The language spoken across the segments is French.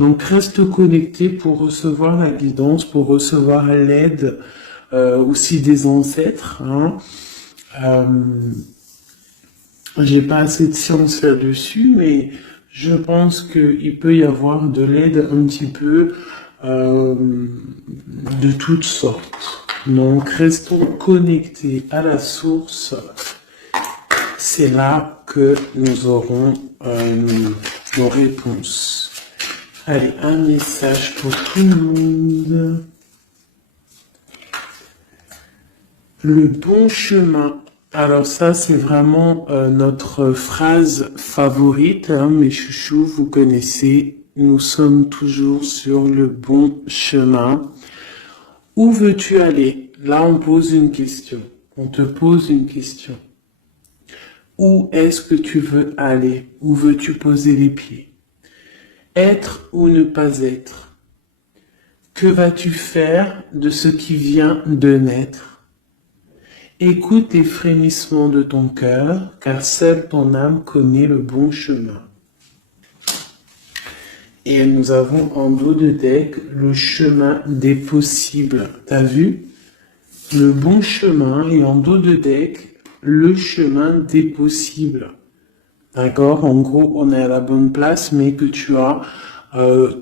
Donc reste connecté pour recevoir la guidance, pour recevoir l'aide aussi des ancêtres. Hein. J'ai pas assez de science là-dessus, mais je pense qu'il peut y avoir de l'aide un petit peu de toutes sortes. Donc restons connectés à la source. C'est là que nous aurons nos réponses. Allez, un message pour tout le monde. Le bon chemin. Alors ça, c'est vraiment notre phrase favorite, hein, mes chouchous, vous connaissez. Nous sommes toujours sur le bon chemin. Où veux-tu aller? Là, on pose une question. On te pose une question. Où est-ce que tu veux aller? Où veux-tu poser les pieds? Être ou ne pas être? Que vas-tu faire de ce qui vient de naître? Écoute les frémissements de ton cœur, car seule ton âme connaît le bon chemin. Et nous avons en dos de deck le chemin des possibles. T'as vu? Le bon chemin et en dos de deck, le chemin des possibles. D'accord? En gros, on est à la bonne place, mais que tu as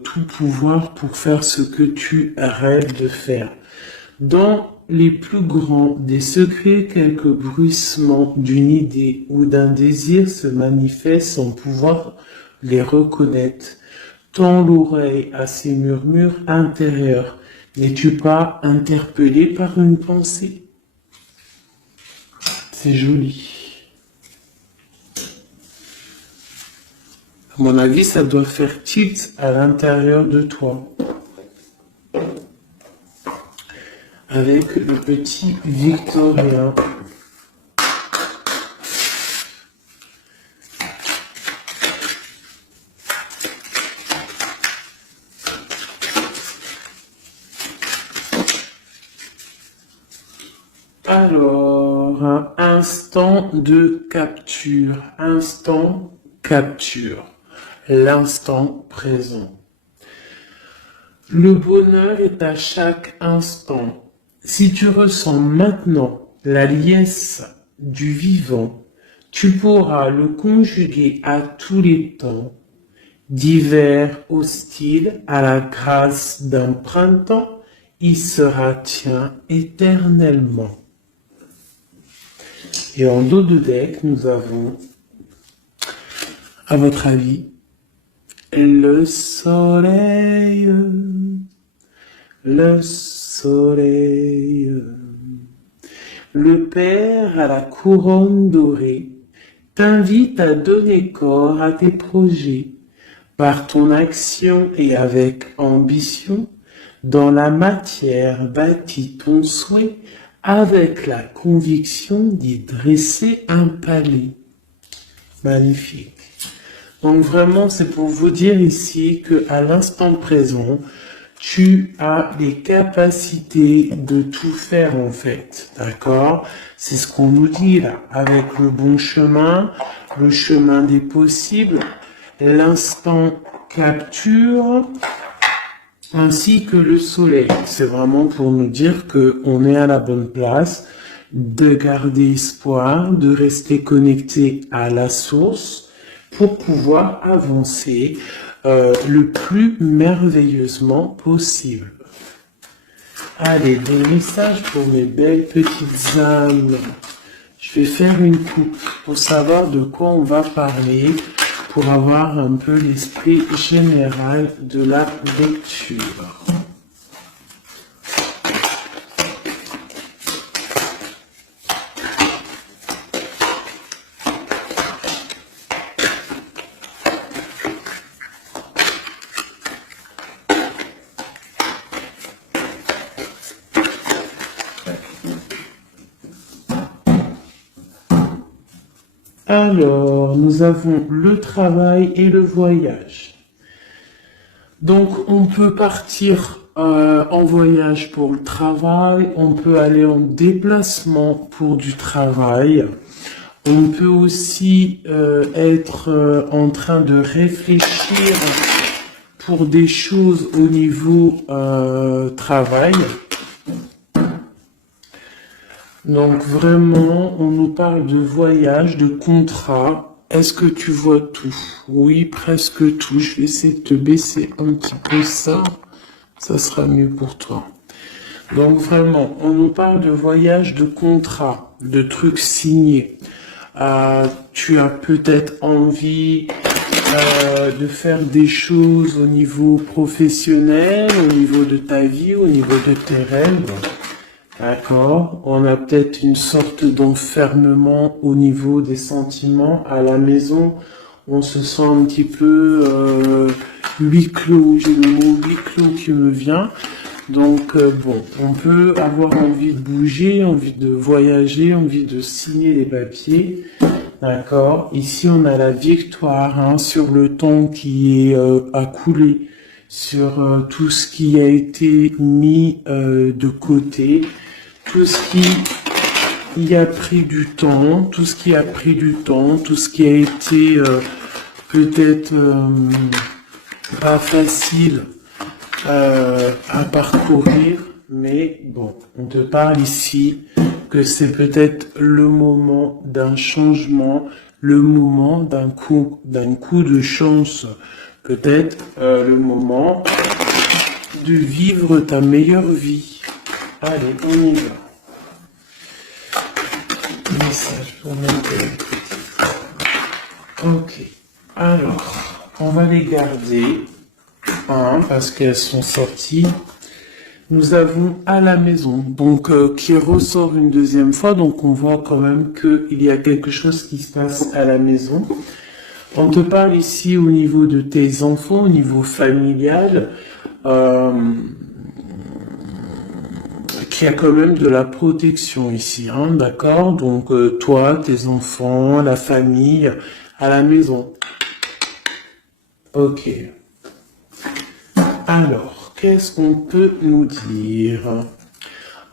tout pouvoir pour faire ce que tu rêves de faire. Dans les plus grands des secrets, quelques bruissements d'une idée ou d'un désir se manifestent sans pouvoir les reconnaître. Tends l'oreille à ces murmures intérieurs. N'es-tu pas interpellé par une pensée? C'est joli. À mon avis, ça doit faire tilt à l'intérieur de toi. Avec le petit Victorien. Alors, un instant de capture. Instant capture. L'instant présent. Le bonheur est à chaque instant. Si tu ressens maintenant la liesse du vivant, tu pourras le conjuguer à tous les temps, d'hiver hostile à la grâce d'un printemps, il sera tien éternellement. Et en dos de deck, nous avons, à votre avis, le soleil, le soleil, le Père à la couronne dorée t'invite à donner corps à tes projets par ton action et avec ambition. Dans la matière bâtis ton souhait avec la conviction d'y dresser un palais. Magnifique. Donc vraiment, c'est pour vous dire ici que à l'instant présent, tu as les capacités de tout faire en fait, d'accord? C'est ce qu'on nous dit là, avec le bon chemin, le chemin des possibles, l'instant capture, ainsi que le soleil. C'est vraiment pour nous dire que on est à la bonne place, de garder espoir, de rester connecté à la source, pour pouvoir avancer le plus merveilleusement possible. Allez, des messages pour mes belles petites âmes. Je vais faire une coupe pour savoir de quoi on va parler, pour avoir un peu l'esprit général de la lecture. Alors, nous avons le travail et le voyage. Donc, on peut partir en voyage pour le travail, on peut aller en déplacement pour du travail, on peut aussi être en train de réfléchir pour des choses au niveau travail. Donc vraiment, on nous parle de voyage, de contrat. Est-ce que tu vois tout? Oui, presque tout. Je vais essayer de te baisser un petit peu ça. Ça sera mieux pour toi. Donc vraiment, on nous parle de voyage, de contrat, de trucs signés. Tu as peut-être envie de faire des choses au niveau professionnel, au niveau de ta vie, au niveau de tes rêves. D'accord. On a peut-être une sorte d'enfermement au niveau des sentiments à la maison. On se sent un petit peu huis clos. J'ai le mot huis clos qui me vient. Donc bon, on peut avoir envie de bouger, envie de voyager, envie de signer les papiers. D'accord. Ici, on a la victoire hein, sur le temps qui est à couler, sur tout ce qui a été mis de côté. Tout ce qui a pris du temps, tout ce qui a pris du temps, tout ce qui a été peut-être pas facile à parcourir, mais bon, on te parle ici que c'est peut-être le moment d'un changement, le moment d'un coup de chance, peut-être le moment de vivre ta meilleure vie. Allez, on y va. Message pour mettre. Ok. Alors, on va les garder. Parce qu'elles sont sorties. Nous avons à la maison, donc qui ressort une deuxième fois. Donc on voit quand même qu'il y a quelque chose qui se passe à la maison. On te parle ici au niveau de tes enfants, au niveau familial. Qu'il y a quand même de la protection ici, hein, d'accord? Donc toi, tes enfants, la famille, à la maison. Ok. Alors, qu'est-ce qu'on peut nous dire?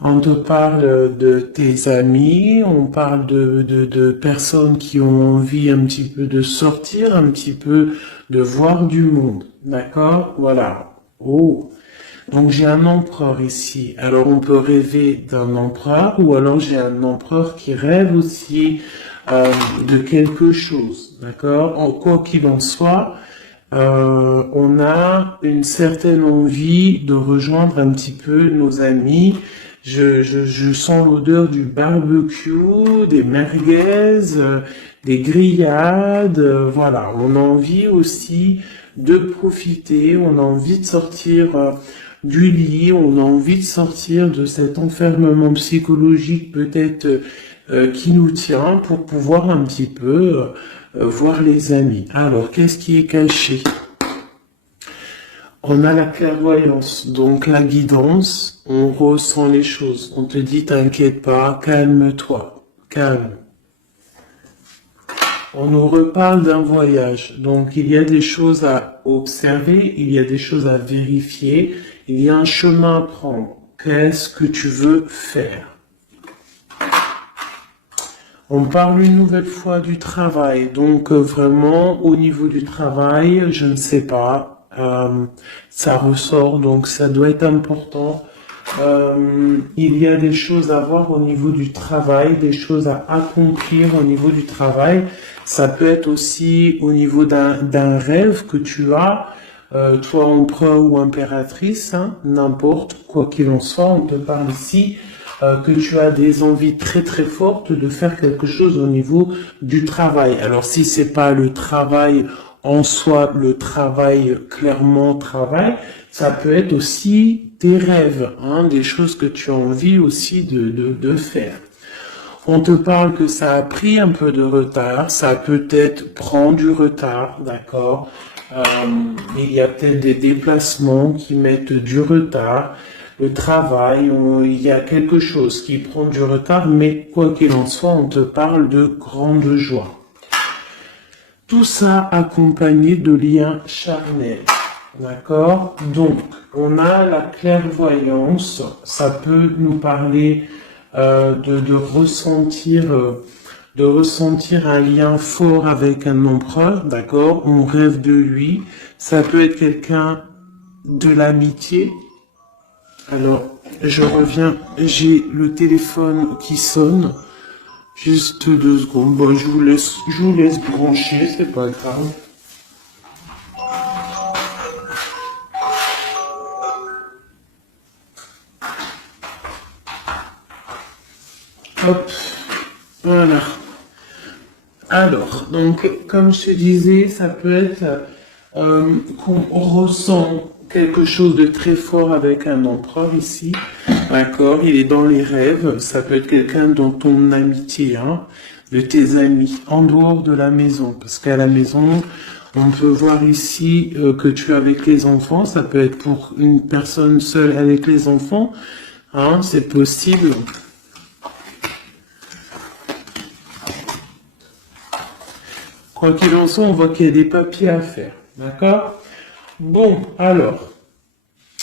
On te parle de tes amis, on parle de personnes qui ont envie un petit peu de sortir, un petit peu de voir du monde, d'accord? Voilà. Oh. Donc j'ai un empereur ici. Alors on peut rêver d'un empereur ou alors j'ai un empereur qui rêve aussi de quelque chose, d'accord? Quoi qu'il en soit, on a une certaine envie de rejoindre un petit peu nos amis. Je sens l'odeur du barbecue, des merguez, des grillades. Voilà, on a envie aussi de profiter, on a envie de sortir du lit, on a envie de sortir de cet enfermement psychologique peut-être qui nous tient pour pouvoir un petit peu voir les amis. Alors, qu'est-ce qui est caché? On a la clairvoyance, donc la guidance, on ressent les choses. On te dit, t'inquiète pas, calme-toi, calme. On nous reparle d'un voyage, donc il y a des choses à observer, il y a des choses à vérifier, il y a un chemin à prendre. Qu'est-ce que tu veux faire? On parle une nouvelle fois du travail, donc vraiment au niveau du travail, je ne sais pas, ça ressort, donc ça doit être important. Il y a des choses à voir au niveau du travail, des choses à accomplir au niveau du travail. Ça peut être aussi au niveau d'un rêve que tu as, toi empereur ou impératrice, hein, n'importe, quoi qu'il en soit, on te parle ici que tu as des envies très très fortes de faire quelque chose au niveau du travail. Alors si c'est pas le travail en soi, le travail clairement travail, ça peut être aussi tes rêves, hein, des choses que tu as envie aussi de faire. On te parle que ça a pris un peu de retard, ça peut-être prend du retard, d'accord. Il y a peut-être des déplacements qui mettent du retard. Le travail, il y a quelque chose qui prend du retard, mais quoi qu'il en soit, on te parle de grande joie. Tout ça accompagné de liens charnels, d'accord? Donc, on a la clairvoyance, ça peut nous parler de ressentir de ressentir un lien fort avec un empereur, d'accord? On rêve de lui. Ça peut être quelqu'un de l'amitié. Alors, je reviens, j'ai le téléphone qui sonne. Juste 2 secondes. Bon, je vous laisse brancher, c'est pas grave. Hop, voilà. Alors, donc, comme je te disais, ça peut être qu'on ressent quelque chose de très fort avec un empereur ici, d'accord? Il est dans les rêves, ça peut être quelqu'un dans ton amitié, hein, de tes amis, en dehors de la maison, parce qu'à la maison, on peut voir ici que tu es avec les enfants, ça peut être pour une personne seule avec les enfants, hein, c'est possible. Quoi qu'il en soit, on voit qu'il y a des papiers à faire. D'accord? Bon, alors,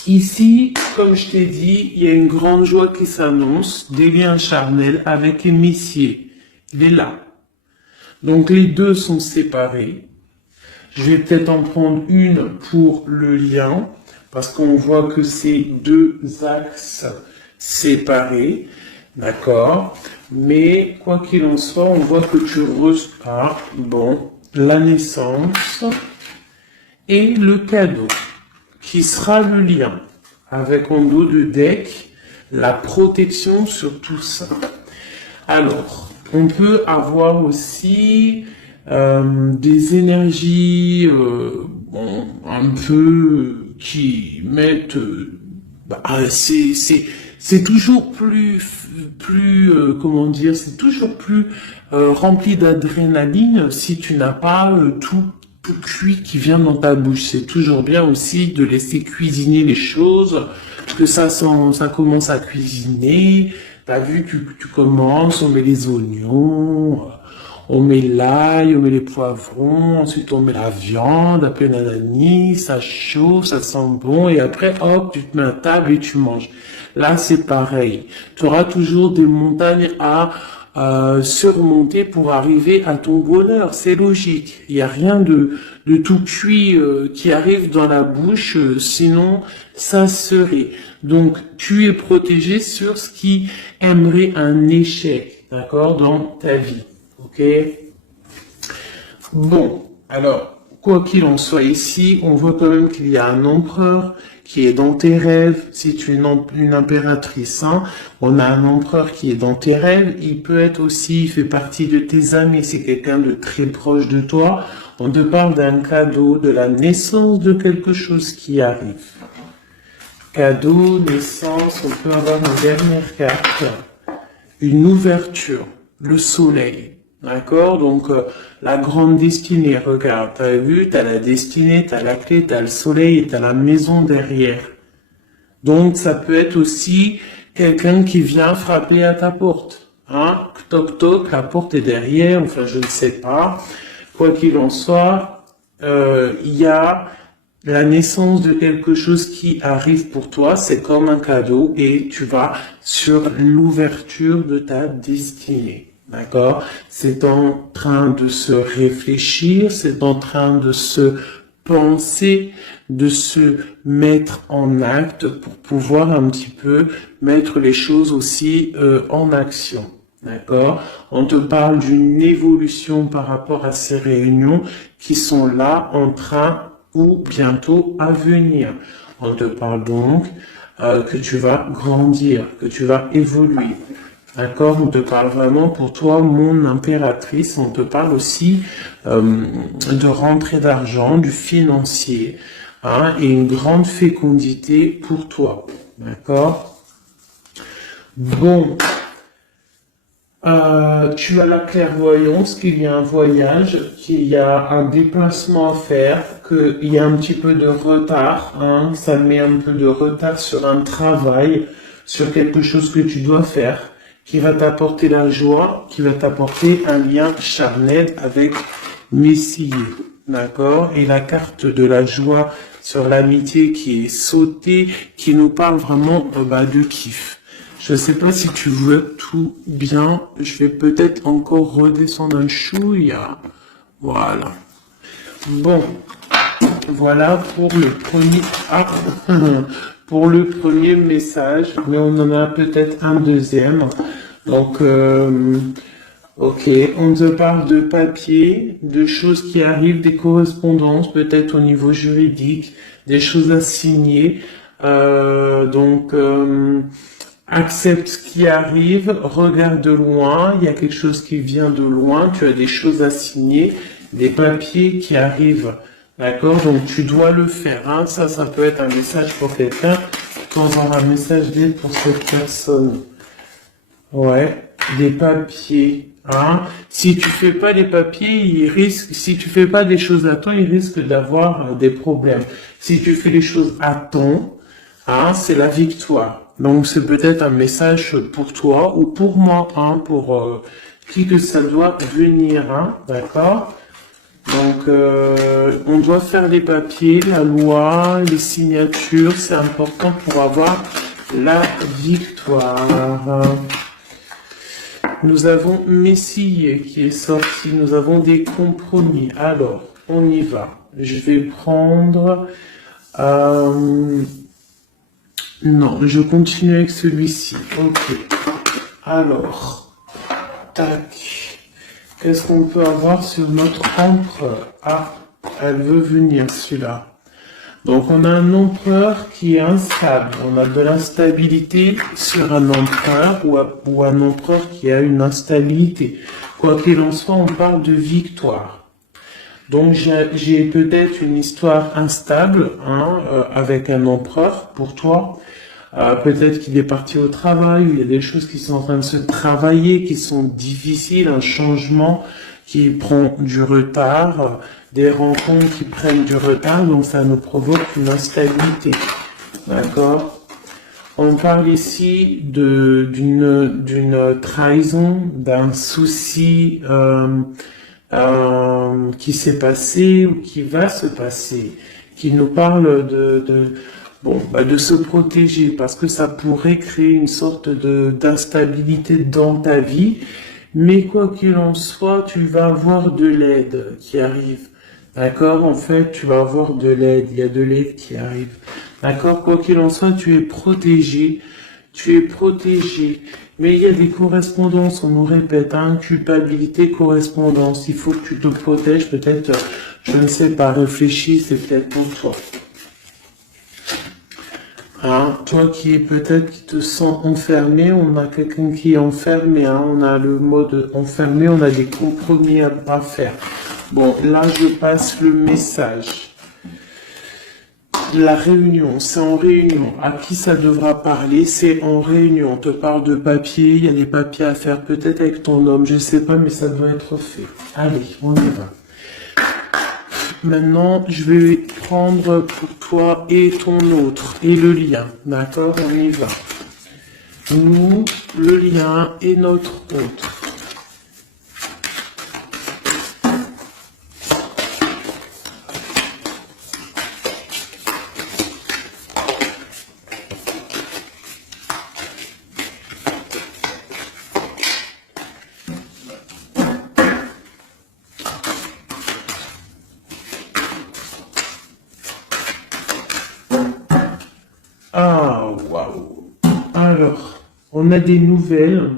ici, comme je t'ai dit, il y a une grande joie qui s'annonce, des liens charnels avec un messier. Il est là. Donc, les deux sont séparés. Je vais peut-être en prendre une pour le lien, parce qu'on voit que c'est 2 axes séparés. D'accord? Mais, quoi qu'il en soit, on voit que tu repars, bon, la naissance et le cadeau, qui sera le lien, avec en dos de deck, la protection sur tout ça. Alors, on peut avoir aussi des énergies bon, un peu qui mettent... c'est toujours comment dire, c'est toujours plus rempli d'adrénaline si tu n'as pas tout cuit qui vient dans ta bouche. C'est toujours bien aussi de laisser cuisiner les choses, que ça commence à cuisiner. T'as vu, tu commences, on met les oignons, on met l'ail, on met les poivrons, ensuite on met la viande, après nanani, ça chauffe, ça sent bon, et après, hop, tu te mets à table et tu manges. Là, c'est pareil. Tu auras toujours des montagnes à surmonter pour arriver à ton bonheur. C'est logique. Il n'y a rien de tout cuit qui arrive dans la bouche, sinon ça serait. Donc, tu es protégé sur ce qui aimerait un échec, d'accord, dans ta vie. Ok? Bon, alors, quoi qu'il en soit ici, on voit quand même qu'il y a un empereur qui est dans tes rêves. Si tu es une impératrice, hein, on a un empereur qui est dans tes rêves. Il peut être aussi, il fait partie de tes amis. C'est quelqu'un de très proche de toi. On te parle d'un cadeau, de la naissance de quelque chose qui arrive. Cadeau, naissance, on peut avoir une dernière carte. Une ouverture, le soleil. D'accord? Donc, la grande destinée, regarde, t'as vu, t'as la destinée, t'as la clé, t'as le soleil et t'as la maison derrière. Donc, ça peut être aussi quelqu'un qui vient frapper à ta porte. Hein? Toc toc, la porte est derrière, enfin, je ne sais pas. Quoi qu'il en soit, il y a la naissance de quelque chose qui arrive pour toi, c'est comme un cadeau et tu vas sur l'ouverture de ta destinée. D'accord? C'est en train de se réfléchir, c'est en train de se penser, de se mettre en acte pour pouvoir un petit peu mettre les choses aussi en action. D'accord? On te parle d'une évolution par rapport à ces réunions qui sont là en train ou bientôt à venir. On te parle donc que tu vas grandir, que tu vas évoluer. D'accord? On te parle vraiment pour toi, mon impératrice. On te parle aussi de rentrée d'argent, du financier, hein, et une grande fécondité pour toi. D'accord? Bon. Tu as la clairvoyance qu'il y a un voyage, qu'il y a un déplacement à faire, qu'il y a un petit peu de retard, hein, ça met un peu de retard sur un travail, sur quelque chose que tu dois faire, qui va t'apporter la joie, qui va t'apporter un lien charnel avec Messie, d'accord? Et la carte de la joie sur l'amitié qui est sautée, qui nous parle vraiment de kiff. Je sais pas si tu vois tout bien. Je vais peut-être encore redescendre un chouïa. Voilà. Bon. Voilà pour le premier, pour le premier message. Mais on en a peut-être un deuxième. Donc, ok. On te parle de papier, de choses qui arrivent, des correspondances, peut-être au niveau juridique, des choses à signer. Donc, accepte ce qui arrive, regarde de loin, il y a quelque chose qui vient de loin, tu as des choses à signer, des papiers qui arrivent, d'accord? Donc tu dois le faire, hein? Ça peut être un message pour quelqu'un, de temps en temps un message d'aide pour cette personne. Ouais, des papiers, hein? Si tu fais pas les papiers, si tu fais pas des choses à temps, il risque d'avoir des problèmes. Si tu fais les choses à temps, hein, c'est la victoire. Donc c'est peut-être un message pour toi ou pour moi, hein, pour qui que ça doit venir, hein, d'accord? Donc on doit faire les papiers, la loi, les signatures, c'est important pour avoir la victoire. Nous avons Messie qui est sorti, nous avons des compromis. Alors, on y va. Je vais prendre... non, je continue avec celui-ci. Ok. Alors, tac. Qu'est-ce qu'on peut avoir sur notre empereur? Ah, elle veut venir, celui-là. Donc, on a un empereur qui est instable. On a de l'instabilité sur un empereur ou un empereur qui a une instabilité. Quoi qu'il en soit, on parle de victoire. Donc, j'ai peut-être une histoire instable, hein, avec un empereur pour toi. Peut-être qu'il est parti au travail, il y a des choses qui sont en train de se travailler, qui sont difficiles, un changement qui prend du retard, des rencontres qui prennent du retard, donc ça nous provoque une instabilité. D'accord? On parle ici d'une trahison, d'un souci qui s'est passé ou qui va se passer, qui nous parle de se protéger parce que ça pourrait créer une sorte d'instabilité dans ta vie. Mais quoi qu'il en soit, tu vas avoir de l'aide qui arrive. D'accord? En fait, tu vas avoir de l'aide. Il y a de l'aide qui arrive. D'accord? Quoi qu'il en soit, tu es protégé. Tu es protégé. Mais il y a des correspondances, on nous répète, hein, culpabilité, correspondance. Il faut que tu te protèges. Peut-être, je ne sais pas, réfléchis, c'est peut-être pour toi. Hein, toi qui te sens enfermé, on a quelqu'un qui est enfermé, hein, on a le mode enfermé, on a des compromis à faire. Bon, là je passe le message. La réunion, c'est en réunion. À qui ça devra parler? C'est en réunion. On te parle de papier, il y a des papiers à faire, peut-être avec ton homme, je sais pas, mais ça doit être fait. Allez, on y va. Maintenant, je vais prendre pour toi et ton autre, et le lien, d'accord? On y va. Nous, le lien et notre autre. Ah, waouh. Alors, on a des nouvelles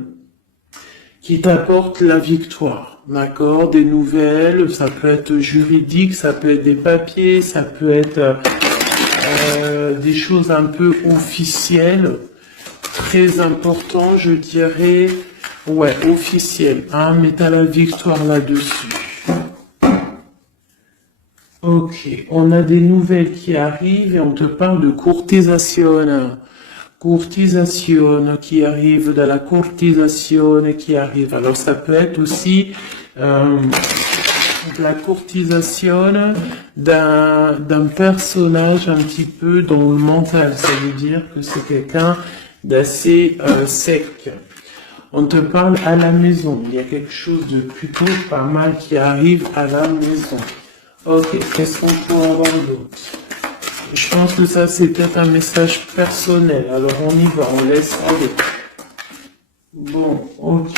qui t'apportent la victoire, d'accord? Des nouvelles, ça peut être juridique, ça peut être des papiers, ça peut être des choses un peu officielles, très important, je dirais, ouais, officielles, hein, mais t'as la victoire là-dessus. Ok, on a des nouvelles qui arrivent et on te parle de courtisation. Courtisation qui arrive, de la courtisation qui arrive. Alors ça peut être aussi de la courtisation d'un personnage un petit peu dans le mental. Ça veut dire que c'est quelqu'un d'assez sec. On te parle à la maison. Il y a quelque chose de plutôt pas mal qui arrive à la maison. Ok, qu'est-ce qu'on peut avoir d'autre? Je pense que ça, c'est peut-être un message personnel. Alors, on y va, on laisse aller. Bon, ok.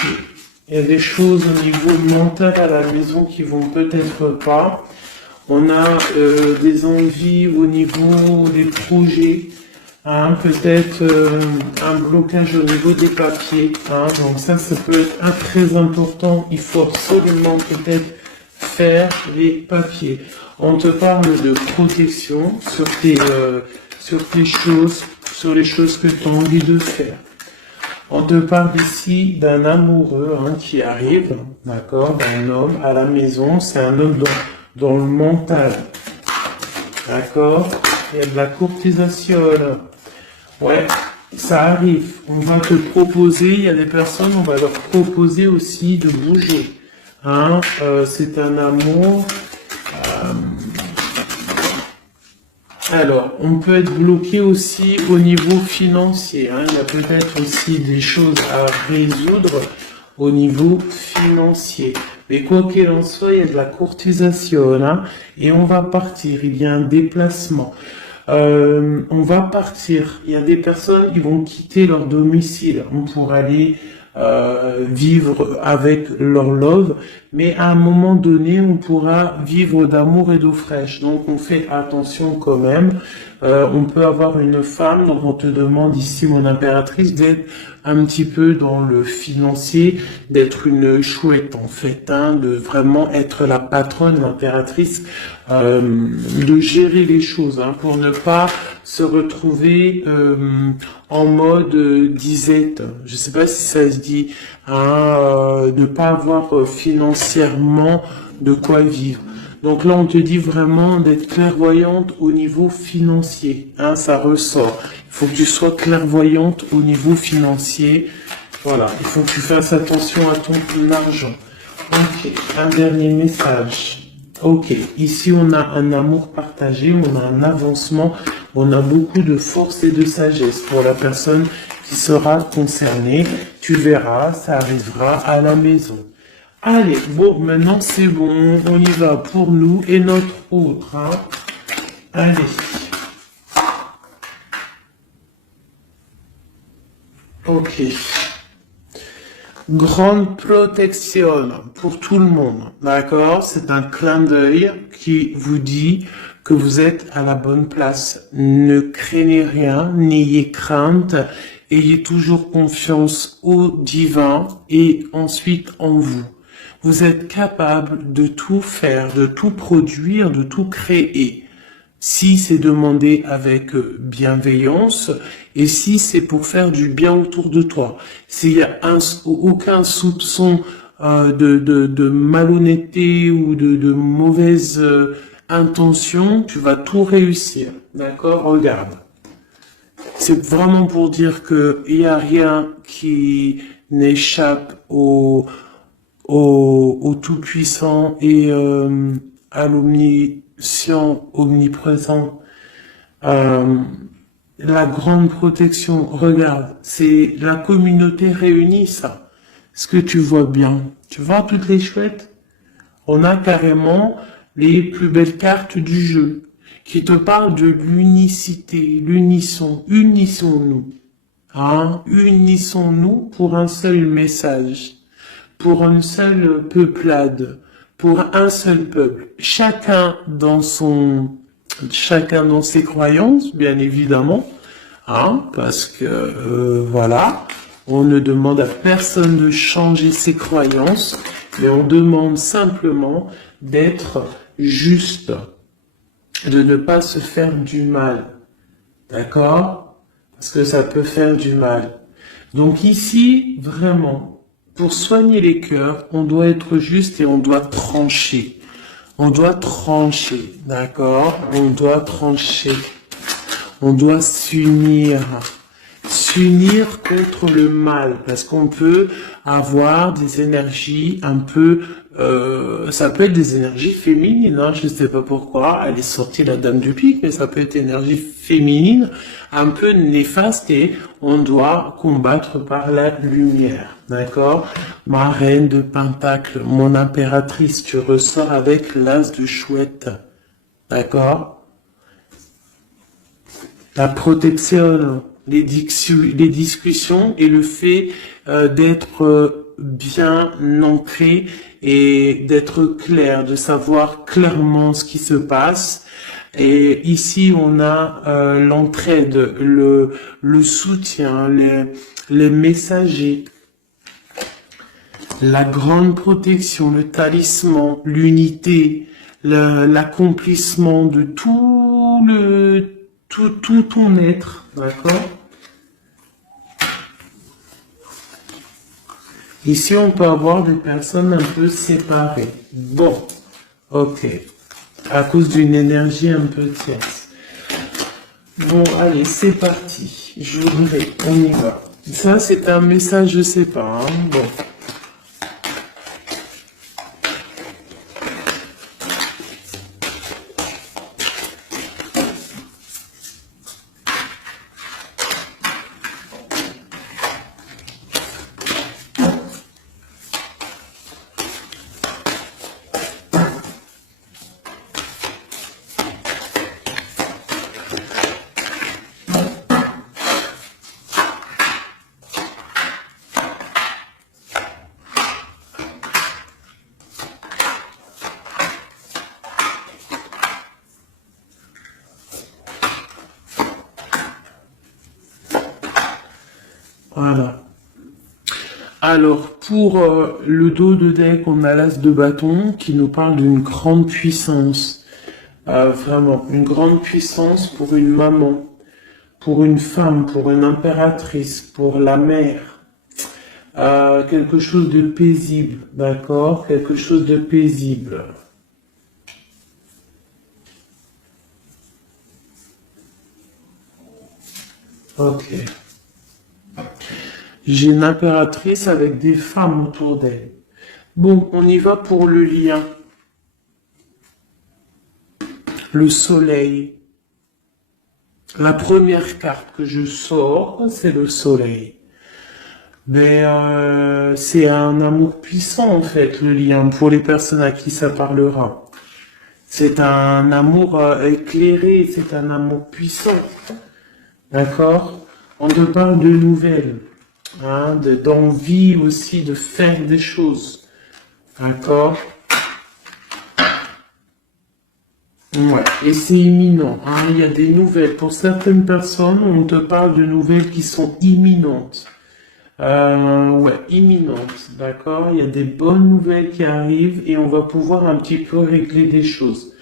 Il y a des choses au niveau mental à la maison qui vont peut-être pas. On a des envies au niveau des projets, hein, peut-être un blocage au niveau des papiers. Hein, donc ça peut être un très important. Il faut absolument peut-être faire les papiers. On te parle de protection sur tes choses, sur les choses que tu as envie de faire. On te parle ici d'un amoureux hein, qui arrive, d'accord, d'un homme à la maison. C'est un homme dans le mental, d'accord. Il y a de la courtisation. Ouais, ça arrive. On va te proposer, il y a des personnes, on va leur proposer aussi de bouger. Hein, c'est un amour. Alors, on peut être bloqué aussi au niveau financier. Hein. Il y a peut-être aussi des choses à résoudre au niveau financier. Mais quoi qu'il en soit, il y a de la courtisation. Hein, et on va partir. Il y a un déplacement. On va partir. Il y a des personnes qui vont quitter leur domicile. On pourra aller vivre avec leur love, mais à un moment donné, on pourra vivre d'amour et d'eau fraîche. Donc, on fait attention quand même. On peut avoir une femme, donc on te demande ici, mon impératrice, d'être un petit peu dans le financier, d'être une chouette en fait, hein, de vraiment être la patronne, l'impératrice, de gérer les choses, hein, pour ne pas se retrouver en mode disette. Je sais pas si ça se dit, hein, ne pas avoir financièrement de quoi vivre. Donc là, on te dit vraiment d'être clairvoyante au niveau financier. Hein, ça ressort. Il faut que tu sois clairvoyante au niveau financier. Voilà, il faut que tu fasses attention à ton argent. Ok, un dernier message. Ok, ici on a un amour partagé, on a un avancement, on a beaucoup de force et de sagesse pour la personne qui sera concernée. Tu verras, ça arrivera à la maison. Allez, bon, maintenant c'est bon, on y va pour nous et notre autre. Hein. Allez. Ok. Grande protection pour tout le monde, d'accord? C'est un clin d'œil qui vous dit que vous êtes à la bonne place. Ne craignez rien, n'ayez crainte, ayez toujours confiance au divin et ensuite en vous. Vous êtes capable de tout faire, de tout produire, de tout créer. Si c'est demandé avec bienveillance et si c'est pour faire du bien autour de toi. S'il y a aucun soupçon de malhonnêteté ou de mauvaise intention, tu vas tout réussir. D'accord? Regarde. C'est vraiment pour dire que il n'y a rien qui n'échappe au Tout-Puissant et à l'omniscient, omniprésent, la grande protection. Regarde, c'est la communauté réunie, ça. Est-ce que tu vois bien? Tu vois toutes les chouettes? On a carrément les plus belles cartes du jeu qui te parlent de l'unicité, l'unisson. Unissons-nous. Hein? Unissons-nous pour un seul message. Pour une seule peuplade, pour un seul peuple, chacun dans ses croyances, bien évidemment, hein, parce que voilà, on ne demande à personne de changer ses croyances, mais on demande simplement d'être juste, de ne pas se faire du mal, d'accord? Parce que ça peut faire du mal. Donc ici, vraiment, pour soigner les cœurs, on doit être juste et on doit trancher. On doit trancher, d'accord? On doit trancher. On doit s'unir. S'unir contre le mal. Parce qu'on peut avoir des énergies un peu... ça peut être des énergies féminines, hein, je ne sais pas pourquoi. Elle est sortie la dame du pique, mais ça peut être énergie féminine, un peu néfaste et on doit combattre par la lumière. D'accord? Ma reine de Pentacle, mon impératrice, tu ressors avec l'as de chouette. D'accord? La protection, les discussions et le fait d'être bien ancré et d'être clair, de savoir clairement ce qui se passe. Et ici, on a l'entraide, le soutien, les messagers, la grande protection, le talisman, l'unité, l'accomplissement de tout ton être, d'accord? Ici, on peut avoir des personnes un peu séparées. Bon, ok. À cause d'une énergie un peu tierce. Bon, allez, c'est parti. Je voudrais, on y va. Ça, c'est un message, je sais pas. Hein. Bon. Voilà. Alors, pour le dos de deck, on a l'as de bâton qui nous parle d'une grande puissance. Vraiment, une grande puissance pour une maman, pour une femme, pour une impératrice, pour la mère. Quelque chose de paisible, d'accord? Quelque chose de paisible. Ok. J'ai une impératrice avec des femmes autour d'elle. Bon, on y va pour le lien. Le soleil. La première carte que je sors, c'est le soleil. Mais c'est un amour puissant en fait, le lien, pour les personnes à qui ça parlera. C'est un amour éclairé, c'est un amour puissant. D'accord? On te parle de nouvelles, hein, d'envie aussi de faire des choses. D'accord? Ouais, et c'est imminent, hein, il y a des nouvelles. Pour certaines personnes, on te parle de nouvelles qui sont imminentes. Ouais, imminentes, d'accord? Il y a des bonnes nouvelles qui arrivent et on va pouvoir un petit peu régler des choses.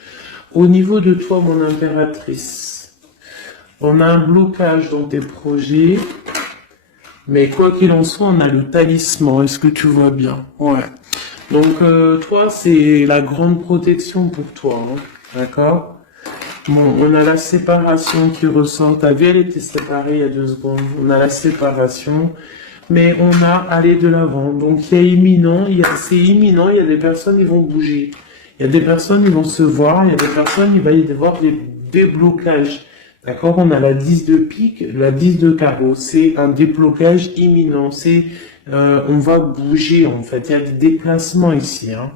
Au niveau de toi, mon impératrice, on a un blocage dans tes projets, mais quoi qu'il en soit, on a le talisman. Est-ce que tu vois bien? Ouais. Donc, toi, c'est la grande protection pour toi, hein, d'accord? Bon, on a la séparation qui ressort. T'as vu, elle était séparée il y a 2 secondes. On a la séparation, mais on a aller de l'avant. Donc, il y a imminent, c'est imminent, il y a des personnes qui vont bouger. Il y a des personnes qui vont se voir, il y a des personnes, il va y avoir des déblocages. D'accord? On a la 10 de pique, la 10 de carreau. C'est un déblocage imminent. On va bouger, en fait. Il y a des déplacements ici, hein.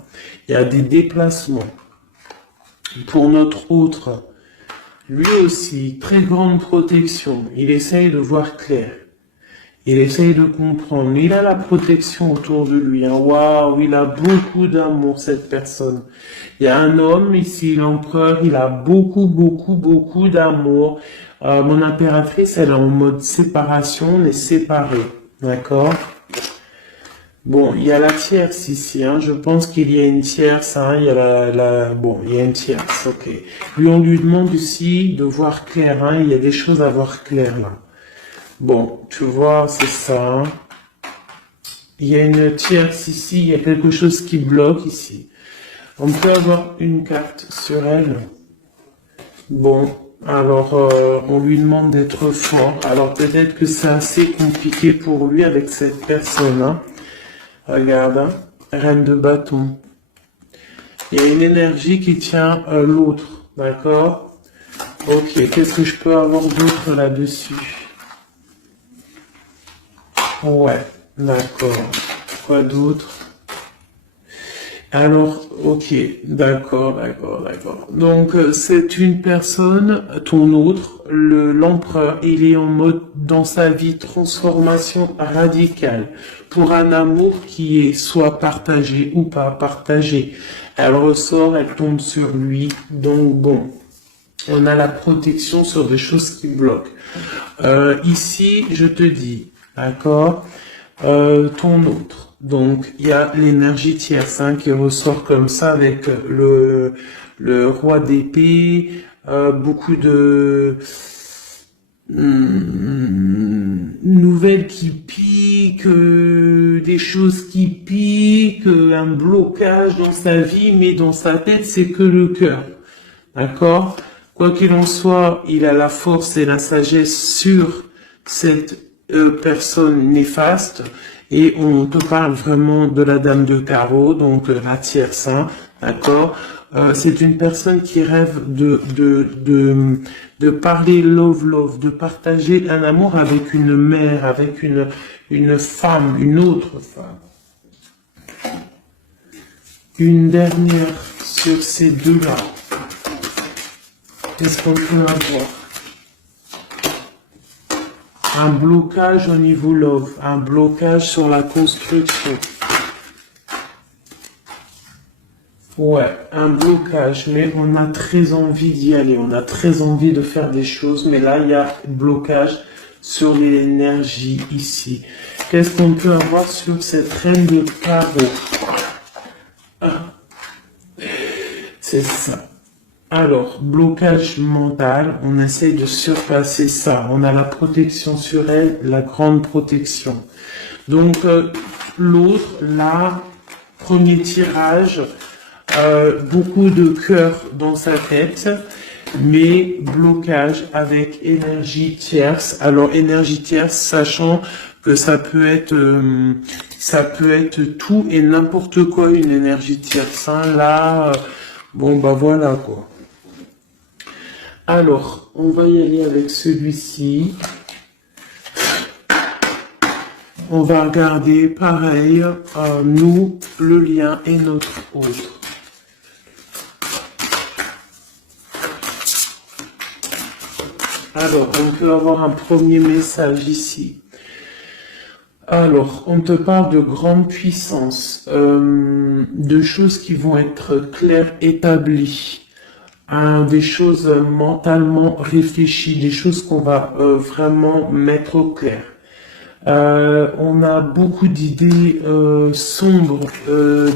Il y a des déplacements. Pour notre autre, lui aussi, très grande protection. Il essaye de voir clair. Il essaye de comprendre. Il a la protection autour de lui. Hein. Waouh, il a beaucoup d'amour, cette personne. Il y a un homme ici, l'empereur, il a beaucoup d'amour. Mon impératrice, elle est en mode séparation, on est séparés. D'accord? Bon, il y a la tierce ici, hein. Je pense qu'il y a une tierce, hein. Il y a bon, il y a une tierce, ok. Lui, on lui demande aussi de voir clair, hein. Il y a des choses à voir clair, là. Bon, tu vois, c'est ça. Hein. Il y a une tierce ici, il y a quelque chose qui bloque ici. On peut avoir une carte sur elle. Bon, alors on lui demande d'être fort. Alors peut-être que c'est assez compliqué pour lui avec cette personne. Hein. Regarde, hein. Reine de bâton. Il y a une énergie qui tient l'autre, d'accord? Ok, qu'est-ce que je peux avoir d'autre là-dessus? Ouais, d'accord. Quoi d'autre? Alors, ok, d'accord, d'accord, d'accord. Donc, c'est une personne, ton autre, l'empereur, il est en mode dans sa vie transformation radicale pour un amour qui est soit partagé ou pas partagé. Elle ressort, elle tombe sur lui. Donc bon, on a la protection sur des choses qui bloquent. Ici, je te dis, d'accord, ton autre. Donc, il y a l'énergie tierce hein, qui ressort comme ça avec le roi d'épée, beaucoup de nouvelles qui piquent, des choses qui piquent, un blocage dans sa vie, mais dans sa tête, c'est que le cœur. D'accord? Quoi qu'il en soit, il a la force et la sagesse sur cette personne néfaste. Et on te parle vraiment de la dame de carreau, donc la tierce, hein, d'accord? C'est une personne qui rêve de parler love, de partager un amour avec une mère, avec une femme, une autre femme. Une dernière sur ces deux-là. Qu'est-ce qu'on peut avoir? Un blocage au niveau love, un blocage sur la construction. Ouais, un blocage, mais on a très envie d'y aller, on a très envie de faire des choses, mais là, il y a blocage sur l'énergie ici. Qu'est-ce qu'on peut avoir sur cette reine de carreau? C'est ça. Alors, blocage mental, on essaie de surpasser ça. On a la protection sur elle, la grande protection. Donc, l'autre, là, premier tirage, beaucoup de cœur dans sa tête, mais blocage avec énergie tierce. Alors, énergie tierce, sachant que ça peut être tout et n'importe quoi, une énergie tierce. Hein. Là, bon, bah voilà, quoi. Alors, on va y aller avec celui-ci. On va regarder, pareil, nous, le lien et notre autre. Alors, on peut avoir un premier message ici. Alors, on te parle de grande puissance, de choses qui vont être claires, établies. Des choses mentalement réfléchies, des choses qu'on va vraiment mettre au clair. On a beaucoup d'idées sombres,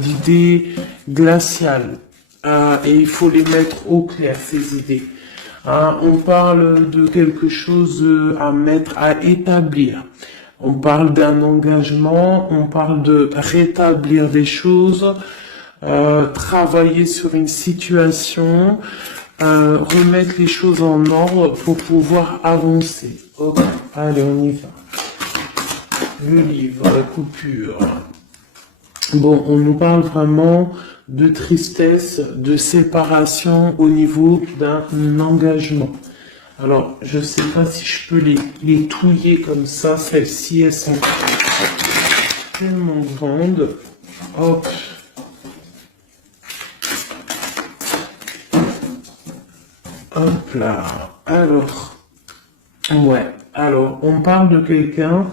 d'idées glaciales, et il faut les mettre au clair, ces idées. On parle de quelque chose à mettre, à établir. On parle d'un engagement, on parle de rétablir des choses, travailler sur une situation, remettre les choses en ordre pour pouvoir avancer. Ok, allez, on y va. Le livre, la coupure. Bon, on nous parle vraiment de tristesse, de séparation au niveau d'un engagement. Alors, je ne sais pas si je peux les touiller comme ça. Celles-ci, elles sont tellement grandes. Hop. Hop là. Alors, ouais. Alors, on parle de quelqu'un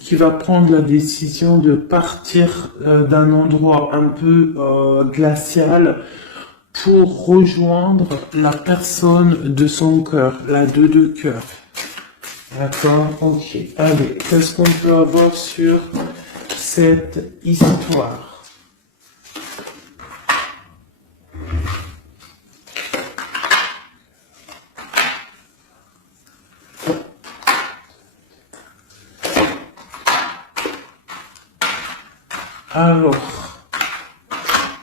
qui va prendre la décision de partir d'un endroit un peu glacial pour rejoindre la personne de son cœur, la 2 de cœur. D'accord? Ok. Allez, qu'est-ce qu'on peut avoir sur cette histoire? Alors,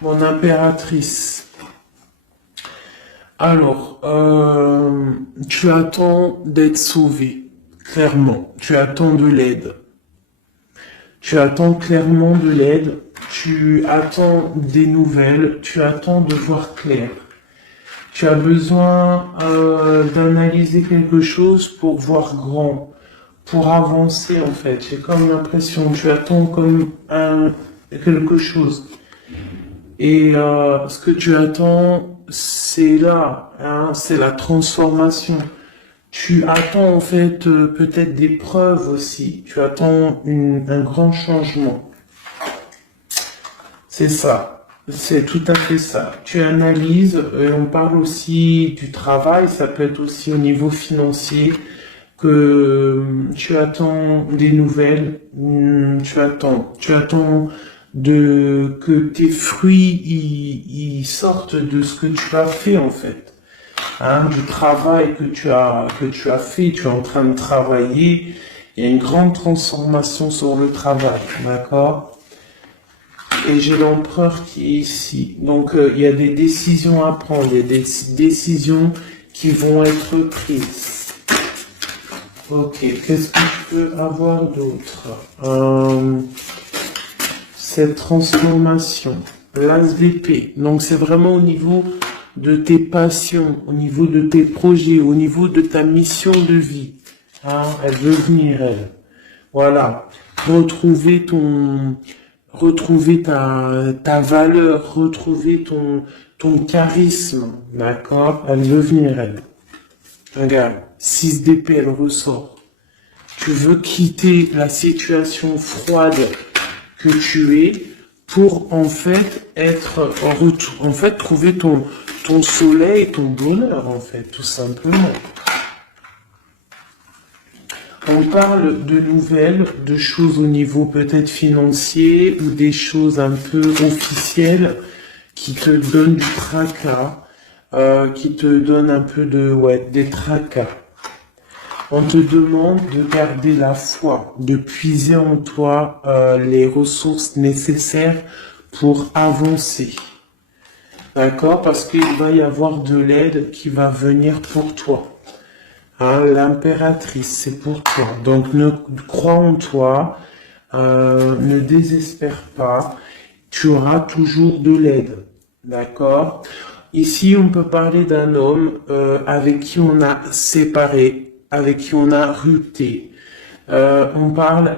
mon impératrice. Alors, tu attends d'être sauvé, clairement. Tu attends de l'aide. Tu attends clairement de l'aide. Tu attends des nouvelles. Tu attends de voir clair. Tu as besoin d'analyser quelque chose pour voir grand, pour avancer en fait. J'ai comme l'impression, tu attends comme quelque chose. Et ce que tu attends, c'est là, hein, c'est la transformation. Tu attends en fait peut-être des preuves aussi. Tu attends un grand changement. C'est ça. C'est tout à fait ça. Tu analyses, on parle aussi du travail, ça peut être aussi au niveau financier, que tu attends des nouvelles, tu attends que tes fruits ils sortent de ce que tu as fait en fait. Hein, du travail que tu as fait, tu es en train de travailler, il y a une grande transformation sur le travail, d'accord? Et j'ai l'empereur qui est ici. Donc il y a des décisions à prendre, il y a des décisions qui vont être prises. Ok, qu'est-ce que je peux avoir d'autre? Cette transformation, l'as d'épée. Donc c'est vraiment au niveau de tes passions, au niveau de tes projets, au niveau de ta mission de vie. Hein, elle veut venir, elle. Voilà. Retrouver ta valeur, retrouver ton charisme. D'accord? Elle veut venir, elle. Regarde, 6 d'épée, elle ressort. Tu veux quitter la situation froide que tu es pour en fait être en retour, en fait trouver ton soleil, ton bonheur en fait, tout simplement. On parle de nouvelles, de choses au niveau peut-être financier ou des choses un peu officielles qui te donnent du tracas, qui te donnent un peu des tracas. On te demande de garder la foi, de puiser en toi les ressources nécessaires pour avancer. D'accord? Parce qu'il va y avoir de l'aide qui va venir pour toi. Hein, l'impératrice, c'est pour toi. Donc, crois en toi, ne désespère pas. Tu auras toujours de l'aide. D'accord? Ici, on peut parler d'un homme avec qui on a séparé, avec qui on a rupté. On parle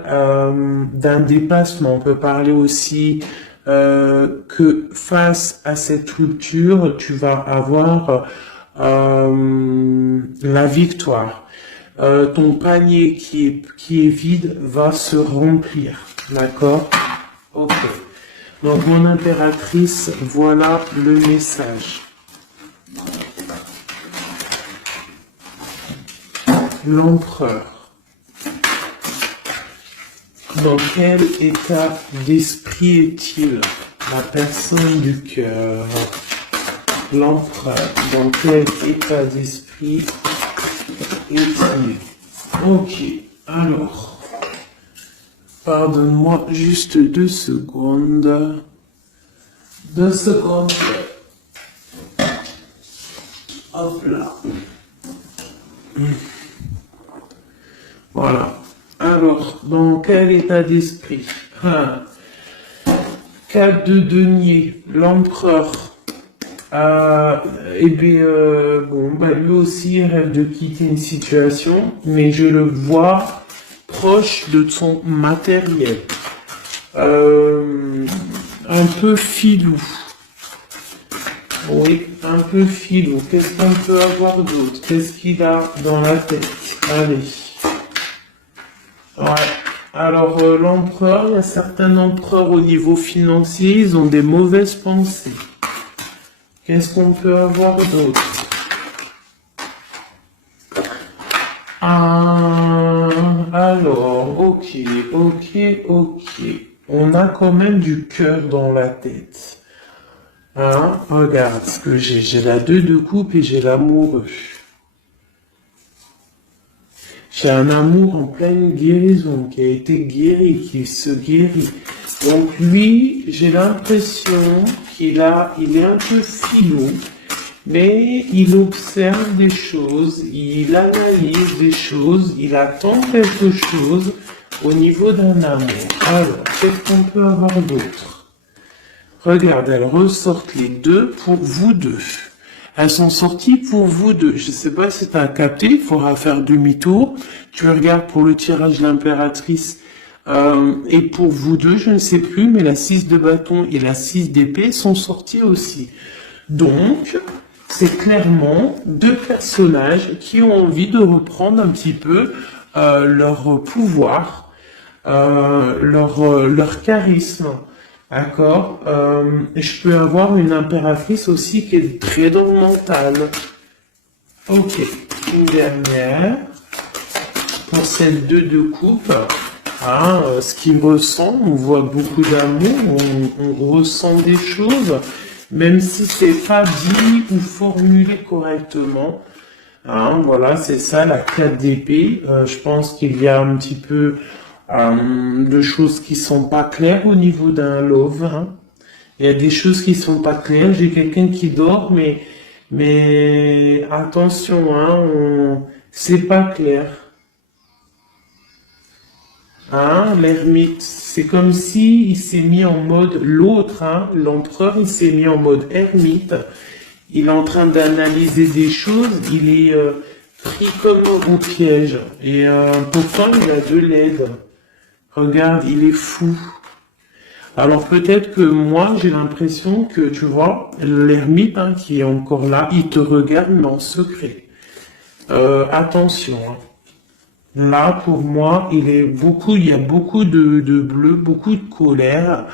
d'un dépassement. On peut parler aussi que face à cette rupture, tu vas avoir la victoire. Ton panier qui est vide va se remplir. D'accord? Ok. Donc, mon impératrice, voilà le message. L'empereur. Dans quel état d'esprit est-il? La personne du cœur. L'empereur. Dans quel état d'esprit est-il? Ok. Alors. Pardonne-moi juste 2 secondes. 2 secondes. Hop là. Voilà. Alors, dans quel état d'esprit? 4 de denier, l'empereur. Lui aussi il rêve de quitter une situation, mais je le vois proche de son matériel. Un peu filou. Oui, un peu filou. Qu'est-ce qu'on peut avoir d'autre? Qu'est-ce qu'il a dans la tête? Allez. Ouais. Alors, l'empereur, il y a certains empereurs au niveau financier, ils ont des mauvaises pensées. Qu'est-ce qu'on peut avoir d'autre? Alors, ok. On a quand même du cœur dans la tête. Hein? Regarde ce que j'ai. J'ai la 2 de coupe et j'ai l'amoureux. J'ai un amour en pleine guérison, qui a été guéri, qui se guérit. Donc lui, j'ai l'impression il est un peu filou, mais il observe des choses, il analyse des choses, il attend quelque chose au niveau d'un amour. Alors, qu'est-ce qu'on peut avoir d'autre? Regarde, elles ressortent les 2 pour vous deux. Elles sont sorties pour vous deux. Je ne sais pas si tu as capté, il faudra faire demi-tour. Tu regardes pour le tirage de l'impératrice Et pour vous deux, je ne sais plus, mais la 6 de bâton et la 6 d'épée sont sortis aussi. Donc, c'est clairement deux personnages qui ont envie de reprendre un petit peu leur pouvoir, leur charisme. D'accord. Et je peux avoir une impératrice aussi qui est très dans le mental. Ok, une dernière. Pour celle de coupe, hein, ce qu'il ressent, on voit beaucoup d'amour, on ressent des choses, même si c'est pas dit ou formulé correctement. Hein, voilà, c'est ça la 4 d'épée. Je pense qu'il y a un petit peu de choses qui sont pas claires au niveau d'un love. Hein. Il y a des choses qui sont pas claires. J'ai quelqu'un qui dort, mais attention, hein, c'est pas clair. Hein, l'ermite, c'est comme si il s'est mis en mode l'autre, hein, l'empereur, il s'est mis en mode ermite. Il est en train d'analyser des choses, il est pris comme au piège. Et pourtant, il a de l'aide. Regarde, il est fou. Alors peut-être que moi, j'ai l'impression que, tu vois, l'ermite hein, qui est encore là, il te regarde, mais en secret. Attention, hein. Là, pour moi, il y a beaucoup de bleu, beaucoup de colère,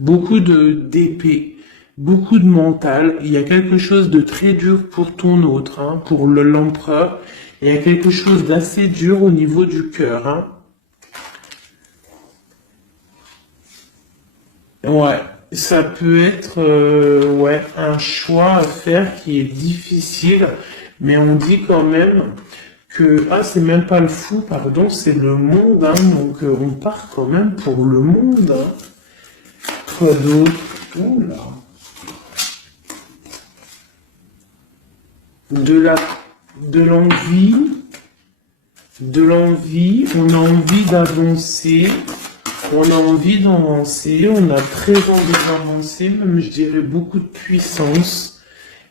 beaucoup d'épée, beaucoup de mental. Il y a quelque chose de très dur pour ton autre, hein, pour l'empereur. Il y a quelque chose d'assez dur au niveau du cœur, hein. Ouais, ça peut être ouais, un choix à faire qui est difficile, mais on dit quand même que c'est même pas le fou, pardon, c'est le monde, hein, donc on part quand même pour le monde. Hein. Quoi d'autre? Oula. De la, de l'envie, on a envie d'avancer. On a envie d'avancer, on a très envie d'avancer, même je dirais beaucoup de puissance,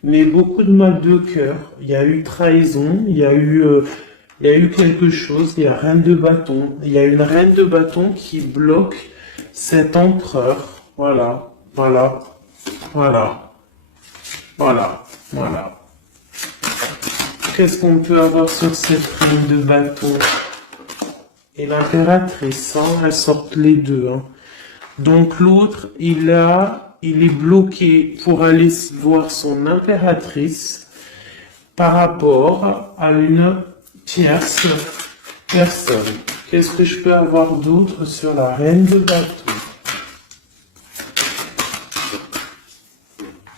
mais beaucoup de mal de cœur. Il y a eu trahison, il y a eu quelque chose, il y a reine de bâton. Il y a une reine de bâton qui bloque cet empereur. Voilà, voilà, voilà, voilà, voilà. Qu'est-ce qu'on peut avoir sur cette reine de bâton? Et l'impératrice, hein, elles sortent les deux. Hein. Donc l'autre, il est bloqué pour aller voir son impératrice par rapport à une tierce personne. Qu'est-ce que je peux avoir d'autre sur la reine de bâton?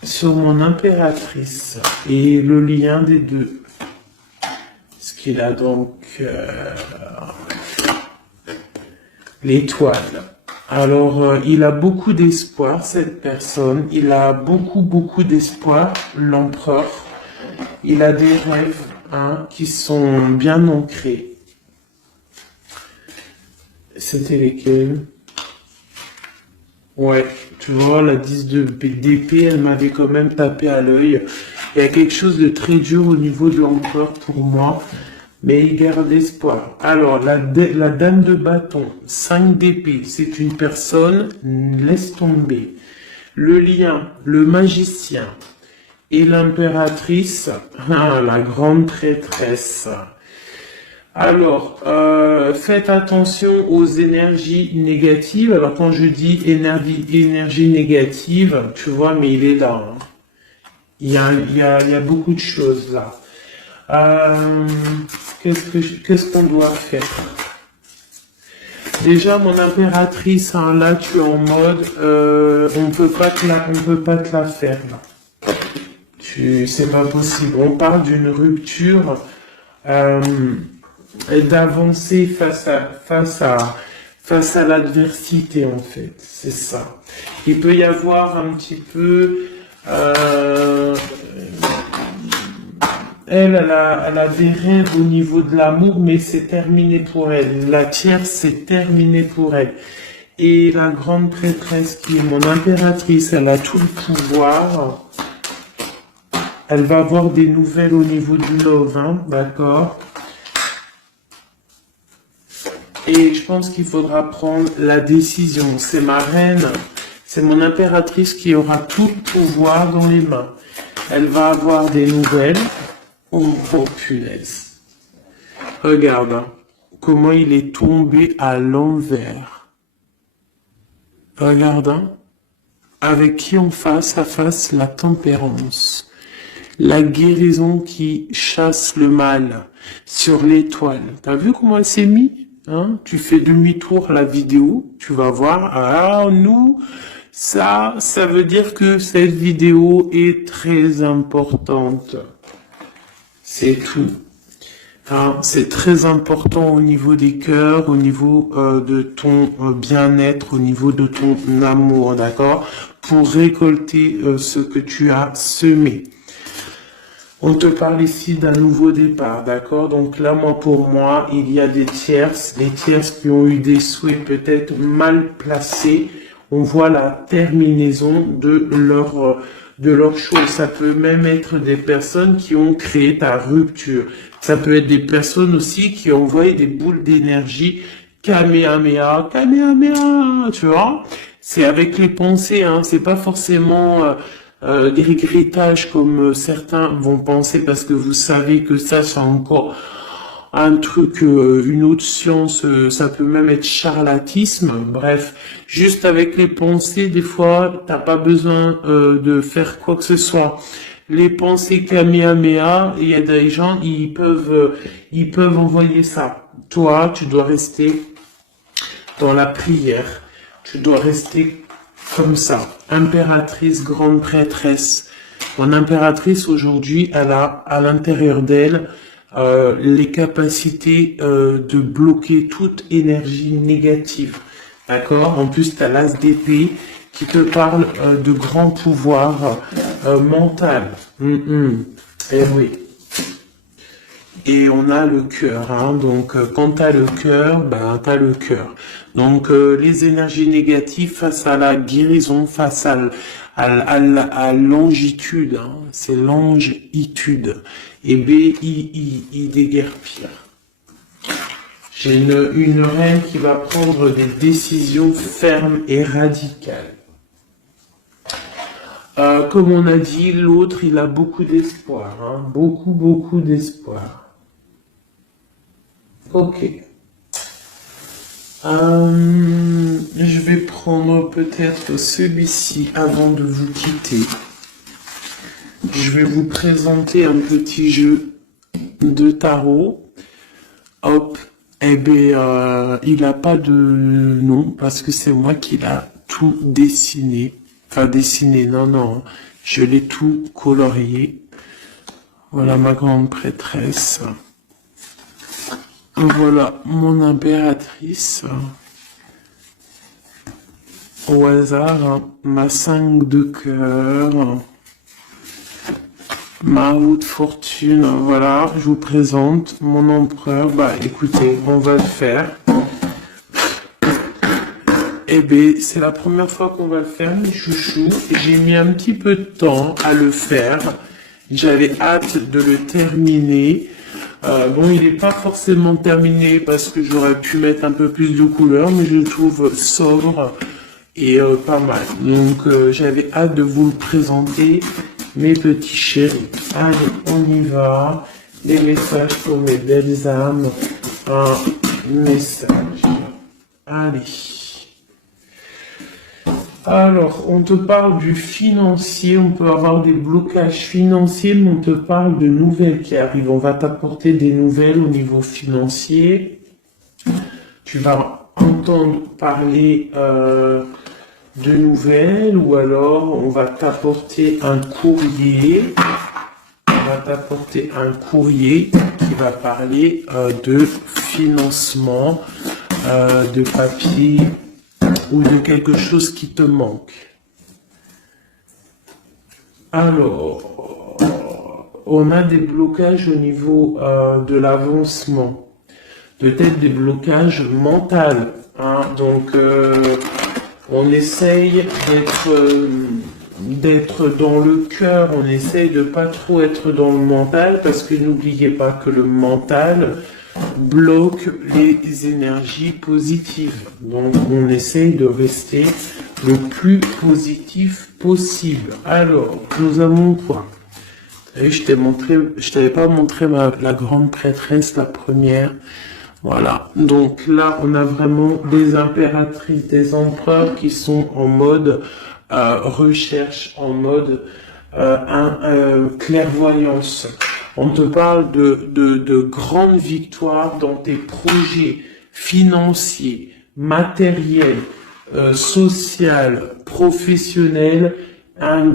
Sur mon impératrice et le lien des deux. Ce qu'il a donc... l'étoile. Alors, il a beaucoup d'espoir, cette personne. Il a beaucoup d'espoir, l'empereur. Il a des rêves hein, qui sont bien ancrés. C'était lesquels? Ouais, tu vois, la 10 d'épée, elle m'avait quand même tapé à l'œil. Il y a quelque chose de très dur au niveau de l'empereur pour moi. Mais il garde espoir. Alors, la dame de bâton, 5 d'épée, c'est une personne, laisse tomber. Le lion, le magicien et l'impératrice, la grande traîtresse. Alors, faites attention aux énergies négatives. Alors, quand je dis énergie négative, tu vois, mais il est là. Hein. Il y a beaucoup de choses là. Qu'est-ce qu'on doit faire? Déjà, mon impératrice, hein, là, tu es en mode, on peut pas te la faire, là. C'est pas possible. On parle d'une rupture, d'avancer face à l'adversité, en fait. C'est ça. Il peut y avoir un petit peu, elle a des rêves au niveau de l'amour, mais c'est terminé pour elle. La tierce, c'est terminé pour elle. Et la grande prêtresse, qui est mon impératrice, elle a tout le pouvoir. Elle va avoir des nouvelles au niveau du love, hein, d'accord? Et je pense qu'il faudra prendre la décision. C'est ma reine, c'est mon impératrice qui aura tout le pouvoir dans les mains. Elle va avoir des nouvelles. Oh, oh punaise. Regarde, hein, comment il est tombé à l'envers. Regarde, hein, avec qui on face à face la tempérance. La guérison qui chasse le mal sur l'étoile. T'as vu comment elle s'est mise? Hein, tu fais demi-tour la vidéo, tu vas voir. Ah, nous, ça veut dire que cette vidéo est très importante. C'est tout. Hein, c'est très important au niveau des cœurs, au niveau de ton bien-être, au niveau de ton amour, d'accord? Pour récolter ce que tu as semé. On te parle ici d'un nouveau départ, d'accord? Donc là, pour moi, il y a des tierces, les tierces qui ont eu des souhaits peut-être mal placés. On voit la terminaison de leur chose. Ça peut même être des personnes qui ont créé ta rupture. Ça peut être des personnes aussi qui ont envoyé des boules d'énergie. Kamehameha, Kamehameha, tu vois? C'est avec les pensées, hein. C'est pas forcément des regrettages comme certains vont penser parce que vous savez que ça c'est encore un truc, une autre science, ça peut même être charlatisme. Bref, juste avec les pensées, des fois, t'as pas besoin de faire quoi que ce soit. Les pensées Kamehameha, il y a des gens, ils peuvent envoyer ça. Toi, tu dois rester dans la prière. Tu dois rester comme ça. Impératrice, grande prêtresse. Mon impératrice aujourd'hui, elle a à l'intérieur d'elle les capacités de bloquer toute énergie négative. D'accord? En plus, tu as l'as d'épée qui te parle de grand pouvoir mental. Eh oui. Et on a le cœur, hein. Donc quand t'as le cœur, ben t'as le cœur. Donc les énergies négatives face à la guérison, face à longitude, hein. C'est longitude. Et B-I-I déguerpir. J'ai une reine qui va prendre des décisions fermes et radicales. Comme on a dit, l'autre, il a beaucoup d'espoir, hein. Beaucoup d'espoir. Ok. Je vais prendre peut-être celui-ci avant de vous quitter. Je vais vous présenter un petit jeu de tarot. Hop. Eh bien, il n'a pas de nom parce que c'est moi qui l'ai tout dessiné. Enfin, dessiné, non. Je l'ai tout colorié. Voilà ma grande prêtresse. Voilà mon impératrice. Au hasard, hein, ma 5 de cœur. Ma haute fortune, voilà, je vous présente mon empereur. Bah écoutez, on va le faire. Eh bien, c'est la première fois qu'on va le faire, mes chouchous. J'ai mis un petit peu de temps à le faire. J'avais hâte de le terminer. Bon, il n'est pas forcément terminé parce que j'aurais pu mettre un peu plus de couleurs, mais je le trouve sobre et pas mal. Donc, j'avais hâte de vous le présenter, mes petits chéris. Allez, on y va. Des messages pour mes belles âmes. Un message. Allez. Alors, on te parle du financier, on peut avoir des blocages financiers, mais on te parle de nouvelles qui arrivent. On va t'apporter des nouvelles au niveau financier. Tu vas entendre parler de nouvelles ou alors on va t'apporter un courrier. On va t'apporter un courrier qui va parler de financement, de papier, ou de quelque chose qui te manque. Alors, on a des blocages au niveau de l'avancement, peut-être des blocages mentaux, hein. Donc, on essaye d'être dans le cœur, on essaye de pas trop être dans le mental, parce que n'oubliez pas que le mental, bloque les énergies positives. Donc, on essaye de rester le plus positif possible. Alors, nous avons quoi? Et je t'avais pas montré la grande prêtresse, la première. Voilà. Donc là, on a vraiment des impératrices, des empereurs qui sont en mode recherche, en mode clairvoyance. On te parle de grandes victoires dans tes projets financiers, matériels, social, professionnel, une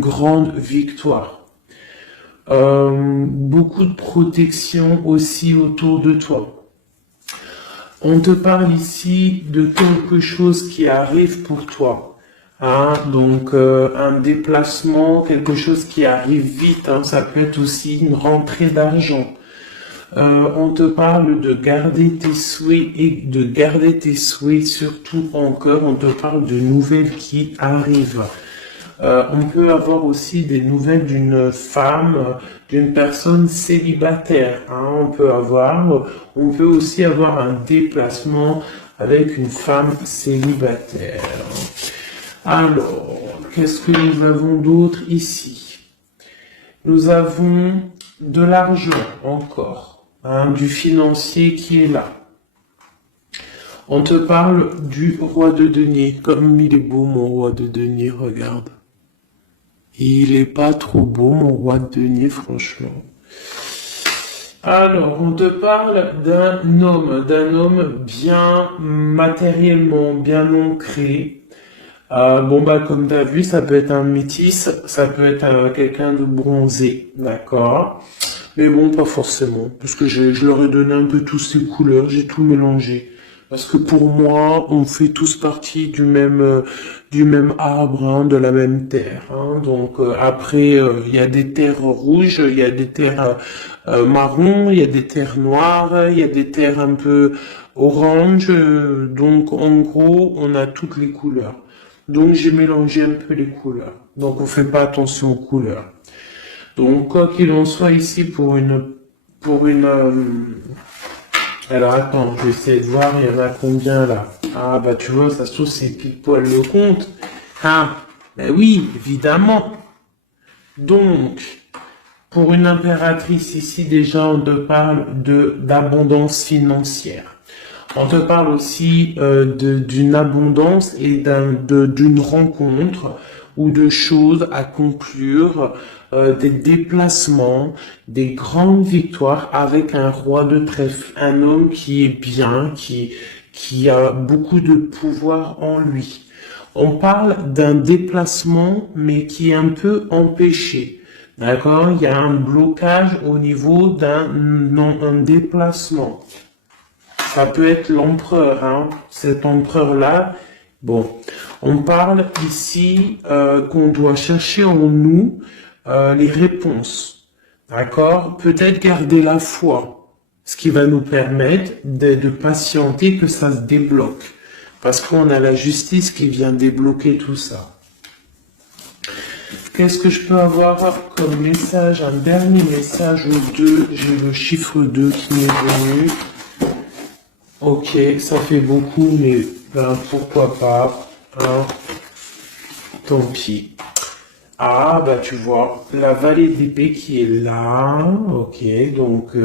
grande victoire. Beaucoup de protection aussi autour de toi. On te parle ici de quelque chose qui arrive pour toi. Hein, donc un déplacement, quelque chose qui arrive vite. Hein, ça peut être aussi une rentrée d'argent. On te parle de garder tes souhaits et de garder tes souhaits surtout en cœur. On te parle de nouvelles qui arrivent. On peut avoir aussi des nouvelles d'une femme, d'une personne célibataire. Hein, on peut aussi avoir un déplacement avec une femme célibataire. Alors, qu'est-ce que nous avons d'autre ici? Nous avons de l'argent encore, hein, du financier qui est là. On te parle du roi de denier. Comme il est beau mon roi de denier, regarde. Il est pas trop beau mon roi de denier, franchement. Alors, on te parle d'un homme bien matériellement, bien ancré. Bon bah comme tu as vu, ça peut être un métis, ça peut être quelqu'un de bronzé, d'accord? Mais bon, pas forcément, parce que je leur ai donné un peu tous ces couleurs, j'ai tout mélangé. Parce que pour moi, on fait tous partie du même arbre, hein, de la même terre. Hein. Donc après, il y a des terres rouges, il y a des terres marron, il y a des terres noires, il y a des terres un peu orange. Donc en gros, on a toutes les couleurs. Donc j'ai mélangé un peu les couleurs. Donc on fait pas attention aux couleurs. Donc quoi qu'il en soit ici alors attends, je vais essayer de voir, il y en a combien là? Ah bah tu vois, ça se trouve c'est pile poil le compte. Ah, ben oui, évidemment. Donc, pour une impératrice ici, déjà on te parle d'abondance financière. On te parle aussi d'une abondance et d'une rencontre ou de choses à conclure, des déplacements, des grandes victoires avec un roi de trèfle, un homme qui est bien, qui a beaucoup de pouvoir en lui. On parle d'un déplacement, mais qui est un peu empêché. D'accord? Il y a un blocage au niveau un déplacement. Ça peut être l'empereur, hein, cet empereur-là. Bon, on parle ici qu'on doit chercher en nous les réponses. D'accord? Peut-être garder la foi, ce qui va nous permettre de patienter que ça se débloque. Parce qu'on a la justice qui vient débloquer tout ça. Qu'est-ce que je peux avoir comme message? Un dernier message ou deux. J'ai le chiffre 2 qui m'est venu. Ok, ça fait beaucoup, mais ben, pourquoi pas, hein, tant pis. Ah, bah tu vois, la vallée d'épée qui est là, ok, donc,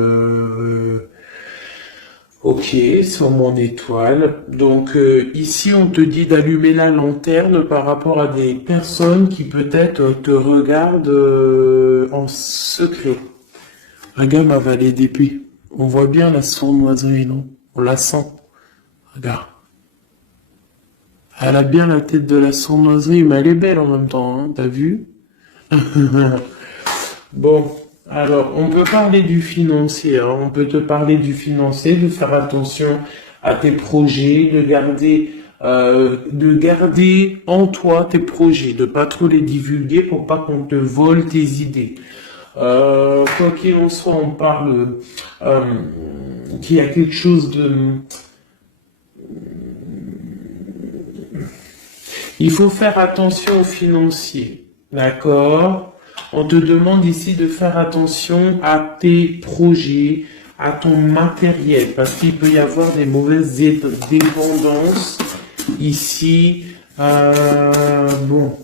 ok, sur mon étoile. Donc ici, on te dit d'allumer la lanterne par rapport à des personnes qui peut-être te regardent en secret. Regarde ma vallée d'épée, on voit bien la sournoiserie, non? On la sent. Regarde. Elle a bien la tête de la sournoiserie, mais elle est belle en même temps, hein, t'as vu? Bon, alors, on peut parler du financier, hein, on peut te parler du financier, de faire attention à tes projets, de garder en toi tes projets, de pas trop les divulguer pour pas qu'on te vole tes idées. Quoi qu'il en soit, on parle qu'il y a quelque chose de... Il faut faire attention aux financiers, d'accord? On te demande ici de faire attention à tes projets, à ton matériel, parce qu'il peut y avoir des mauvaises dépendances ici. Bon,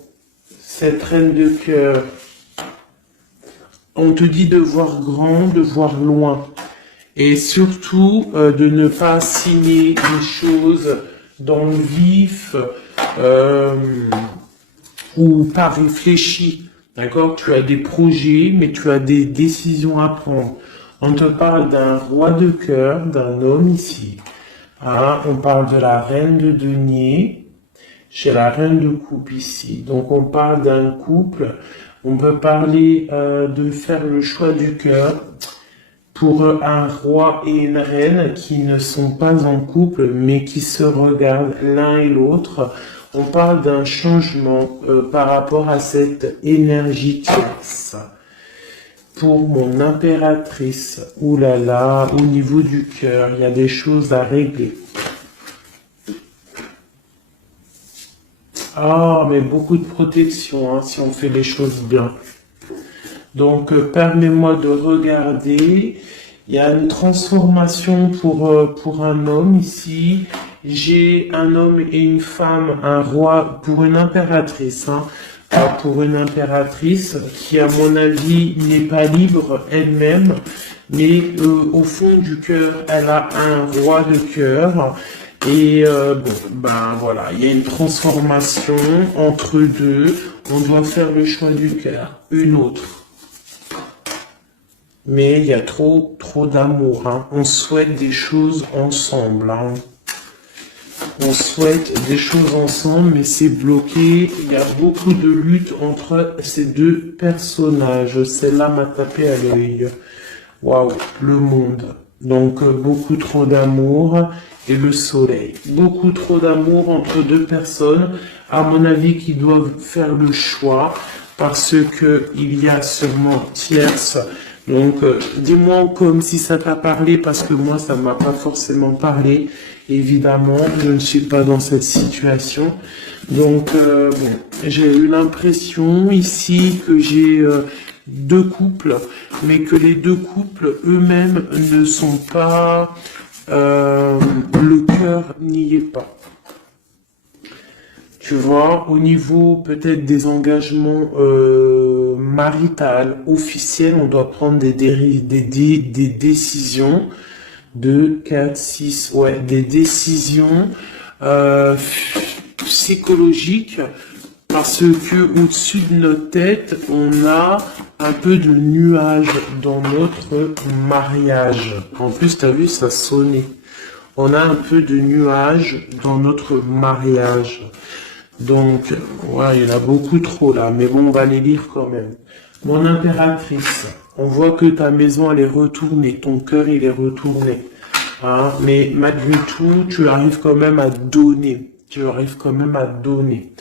cette reine de cœur, on te dit de voir grand, de voir loin, et surtout de ne pas signer des choses dans le vif ou pas réfléchi. D'accord? Tu as des projets, mais tu as des décisions à prendre. On te parle d'un roi de cœur, d'un homme ici. Hein? On parle de la reine de denier, chez la reine de coupe ici. Donc on parle d'un couple. On peut parler de faire le choix du cœur pour un roi et une reine qui ne sont pas en couple, mais qui se regardent l'un et l'autre. On parle d'un changement par rapport à cette énergie tierce. Pour mon impératrice, oulala, au niveau du cœur, il y a des choses à régler. Ah, mais beaucoup de protection, hein, si on fait les choses bien. Donc, permets-moi de regarder. Il y a une transformation pour un homme ici. J'ai un homme et une femme, un roi pour une impératrice. Hein, pour une impératrice qui, à mon avis, n'est pas libre elle-même. Mais au fond du cœur, elle a un roi de cœur. Et bon, ben voilà, il y a une transformation entre deux. On doit faire le choix du cœur, une autre. Mais il y a trop d'amour. Hein. On souhaite des choses ensemble. Hein. On souhaite des choses ensemble, mais c'est bloqué. Il y a beaucoup de lutte entre ces deux personnages. Celle-là m'a tapé à l'œil. Waouh, le monde. Donc beaucoup trop d'amour et le soleil. Beaucoup trop d'amour entre deux personnes, à mon avis, qui doivent faire le choix parce que il y a sûrement tierce. Donc dis-moi comme si ça t'a parlé parce que moi ça m'a pas forcément parlé. Évidemment, je ne suis pas dans cette situation. Donc bon, j'ai eu l'impression ici que j'ai deux couples, mais que les deux couples eux-mêmes ne sont pas, le cœur n'y est pas. Tu vois, au niveau peut-être des engagements maritales, officiels, on doit prendre des décisions. 2, 4, 6, ouais, des décisions psychologiques parce que au-dessus de notre tête, on a un peu de nuages dans notre mariage. En plus, tu as vu, ça sonnait. On a un peu de nuages dans notre mariage. Donc, ouais, il y en a beaucoup trop là, mais bon, on va les lire quand même. Mon impératrice, on voit que ta maison, elle est retournée, ton cœur, il est retourné. Hein, mais malgré tout, tu arrives quand même à donner. Tu arrives quand même à donner.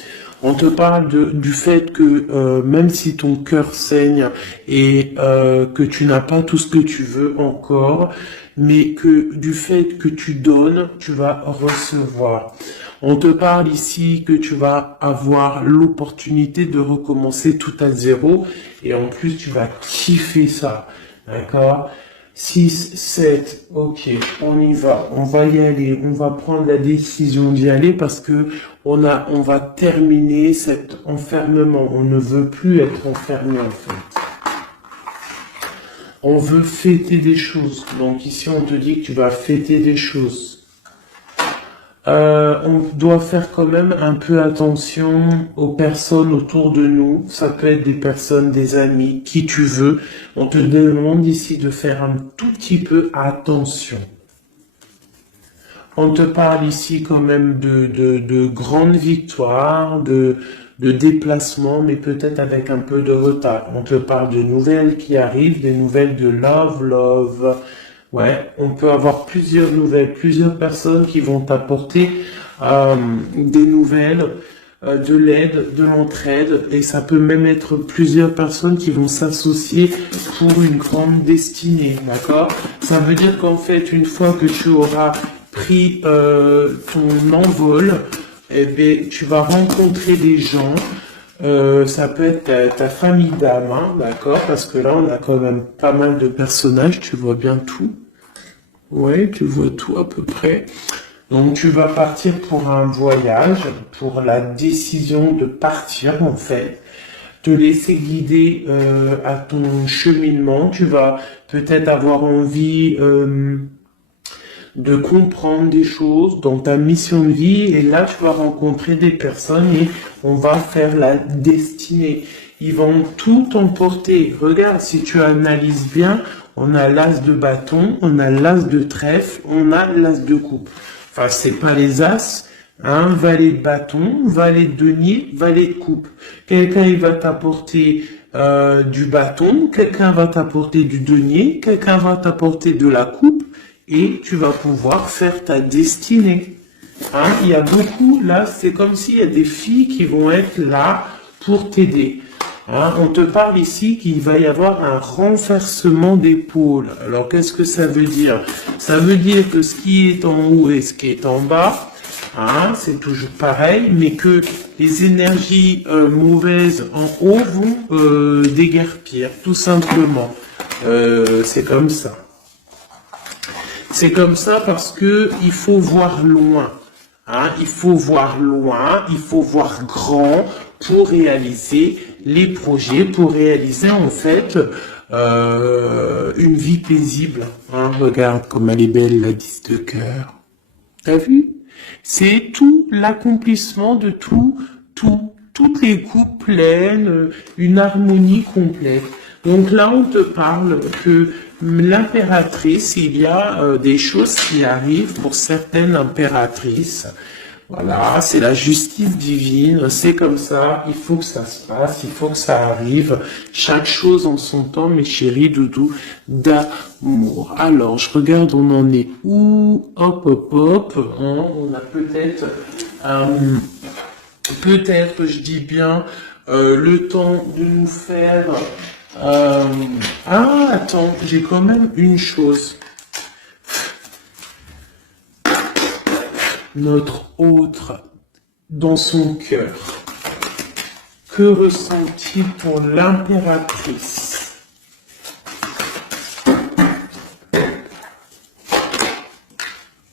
On te parle du fait que même si ton cœur saigne et que tu n'as pas tout ce que tu veux encore, mais que du fait que tu donnes, tu vas recevoir. On te parle ici que tu vas avoir l'opportunité de recommencer tout à zéro et en plus tu vas kiffer ça, d'accord? 6, 7, ok, on y va, on va y aller, on va prendre la décision d'y aller parce que on va terminer cet enfermement, on ne veut plus être enfermé en fait. On veut fêter des choses, donc ici on te dit que tu vas fêter des choses. On doit faire quand même un peu attention aux personnes autour de nous. Ça peut être des personnes, des amis, qui tu veux. On te demande ici de faire un tout petit peu attention. On te parle ici quand même de grandes victoires, de déplacements, mais peut-être avec un peu de retard. On te parle de nouvelles qui arrivent, des nouvelles de love. Ouais, on peut avoir plusieurs nouvelles, plusieurs personnes qui vont t'apporter des nouvelles, de l'aide, de l'entraide, et ça peut même être plusieurs personnes qui vont s'associer pour une grande destinée, d'accord? Ça veut dire qu'en fait, une fois que tu auras pris ton envol, eh bien, tu vas rencontrer des gens Ça peut être ta famille d'âme, hein, d'accord? Parce que là, on a quand même pas mal de personnages, tu vois bien tout. Ouais, tu vois tout à peu près. Donc tu vas partir pour un voyage, pour la décision de partir en fait, te laisser guider à ton cheminement. Tu vas peut-être avoir envie de comprendre des choses dans ta mission de vie et là tu vas rencontrer des personnes et on va faire la destinée. Ils vont tout emporter. Regarde, si tu analyses bien, on a l'as de bâton, on a l'as de trèfle, on a l'as de coupe. Enfin, c'est pas les as, hein, valet de bâton, valet de denier, valet de coupe. Quelqu'un il va t'apporter du bâton, quelqu'un va t'apporter du denier, quelqu'un va t'apporter de la coupe et tu vas pouvoir faire ta destinée. Hein, il y a beaucoup, là, c'est comme s'il y a des filles qui vont être là pour t'aider. Hein, on te parle ici qu'il va y avoir un renversement d'épaule. Alors, qu'est-ce que ça veut dire? Ça veut dire que ce qui est en haut et ce qui est en bas, hein, c'est toujours pareil, mais que les énergies mauvaises en haut vont déguerpir, tout simplement. C'est comme ça. C'est comme ça parce que il faut voir loin. Hein, il faut voir loin, il faut voir grand pour réaliser les projets, pour réaliser en fait une vie paisible. Hein, regarde comme elle est belle la 10 de cœur. T'as vu? C'est tout l'accomplissement de toutes les coupes pleines, une harmonie complète. Donc là, on te parle que l'impératrice, il y a des choses qui arrivent pour certaines impératrices. Voilà, c'est la justice divine, c'est comme ça, il faut que ça se passe, il faut que ça arrive. Chaque chose en son temps, mes chéris doudous, d'amour. Alors, je regarde, on en est où? Hop, hop, hop. Hein, on a peut-être, je dis bien, le temps de nous faire... Ah, attends, j'ai quand même une chose. Notre autre, dans son cœur, que ressent-il pour l'impératrice?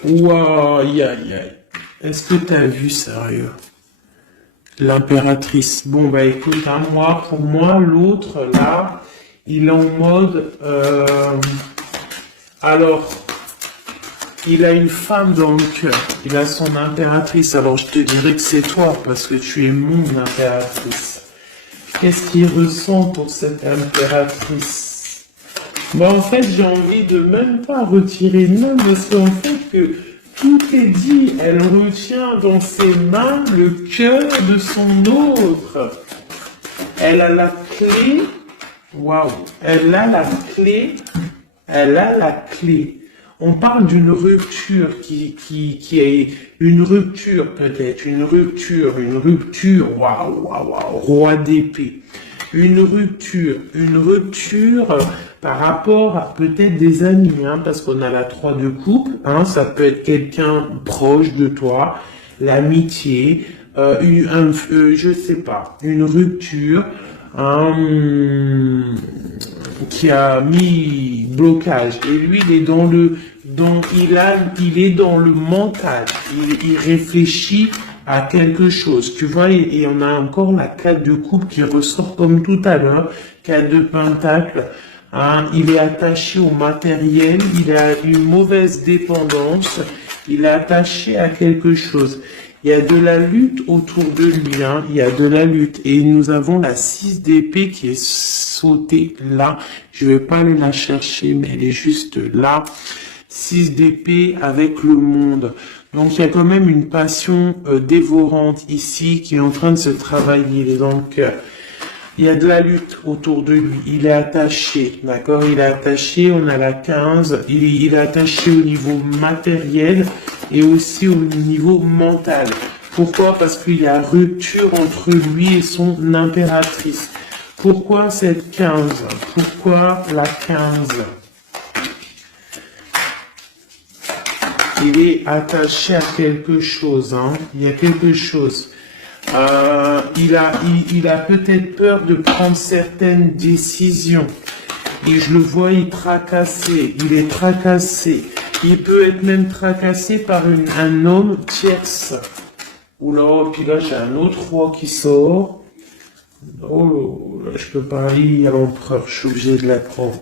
Waouh, aïe, aïe, aïe. Est-ce que t'as vu, sérieux? L'impératrice. Bon, bah écoute, hein, pour moi, l'autre, là, il est en mode... alors, il a une femme dans le cœur. Il a son impératrice. Alors, je te dirais que c'est toi, parce que tu es mon impératrice. Qu'est-ce qu'il ressent pour cette impératrice? Bah, en fait, j'ai envie de même pas retirer non, parce qu'en fait, que tout est dit. Elle retient dans ses mains le cœur de son autre. Elle a la clé. Waouh. Elle a la clé. Elle a la clé. On parle d'une rupture qui est une rupture peut-être, une rupture, waouh, waouh, waouh, roi d'épée. Une rupture par rapport à peut-être des amis, hein, parce qu'on a la 3 de coupe, hein, ça peut être quelqu'un proche de toi, l'amitié, je sais pas, une rupture, qui a mis blocage. Et lui, il est il est dans le mental. Il réfléchit à quelque chose. Tu vois, et on a encore la 4 de coupe qui ressort comme tout à l'heure, 4 de pentacle. Hein, il est attaché au matériel, il a une mauvaise dépendance, il est attaché à quelque chose. Il y a de la lutte autour de lui, hein. Il y a de la lutte. Et nous avons la 6 d'épée qui est sautée là. Je vais pas aller la chercher, mais elle est juste là. 6 d'épée avec le monde. Donc il y a quand même une passion dévorante ici qui est en train de se travailler dans le cœur. Il y a de la lutte autour de lui. Il est attaché, d'accord? Il est attaché, on a la 15. Il est attaché au niveau matériel et aussi au niveau mental. Pourquoi? Parce qu'il y a rupture entre lui et son impératrice. Pourquoi cette 15? Pourquoi la 15? Il est attaché à quelque chose, hein? Il y a quelque chose. Il a peut-être peur de prendre certaines décisions. Et je le vois, il est tracassé. Il peut être même tracassé par un homme tierce. Oula, puis là, j'ai un autre roi qui sort. Oh, là, je peux pas lire à l'empereur, je suis obligé de la prendre.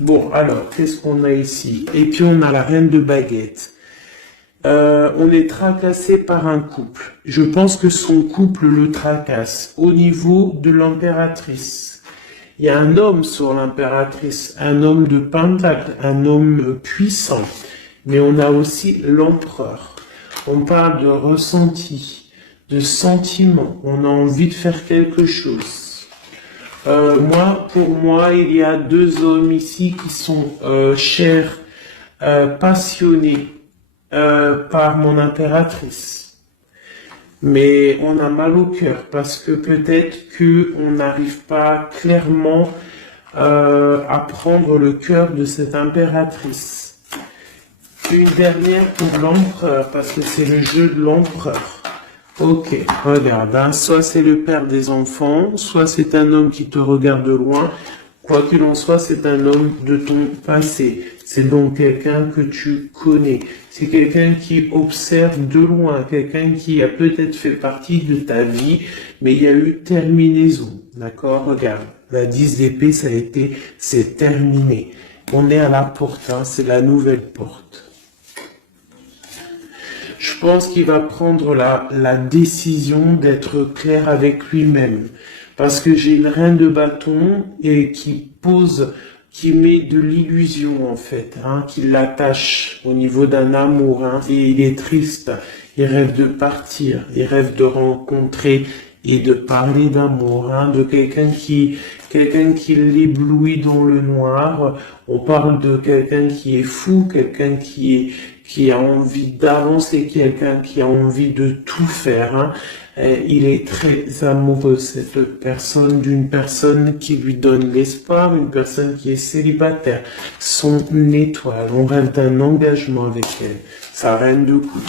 Bon, alors, qu'est-ce qu'on a ici? Et puis, on a la reine de baguette. On est tracassé par un couple. Je pense que son couple le tracasse. Au niveau de l'impératrice, il y a un homme sur l'impératrice, un homme de pentacle, un homme puissant. Mais on a aussi l'empereur. On parle de ressenti, de sentiment. On a envie de faire quelque chose. Pour moi, il y a deux hommes ici qui sont chers, passionnés par mon impératrice. Mais on a mal au cœur parce que peut-être que on n'arrive pas clairement à prendre le cœur de cette impératrice. Une dernière pour l'empereur, parce que c'est le jeu de l'empereur. Ok, regarde, hein, soit c'est le père des enfants, soit c'est un homme qui te regarde de loin. Quoi qu'il en soit, c'est un homme de ton passé. C'est donc quelqu'un que tu connais. C'est quelqu'un qui observe de loin, quelqu'un qui a peut-être fait partie de ta vie, mais il y a eu terminaison. D'accord? Regarde, la 10 d'épée, c'est terminé. On est à la porte, hein, c'est la nouvelle porte. Je pense qu'il va prendre la décision d'être clair avec lui-même. Parce que j'ai une reine de bâton et qui met de l'illusion en fait, hein, qui l'attache au niveau d'un amour. Hein, et il est triste, il rêve de partir, il rêve de rencontrer et de parler d'amour, hein, de quelqu'un qui l'éblouit dans le noir. On parle de quelqu'un qui est fou, quelqu'un qui a envie d'avancer, quelqu'un qui a envie de tout faire. Hein. Il est très amoureux, cette personne, d'une personne qui lui donne l'espoir, une personne qui est célibataire, son étoile. On rêve d'un engagement avec elle, sa reine de coupe.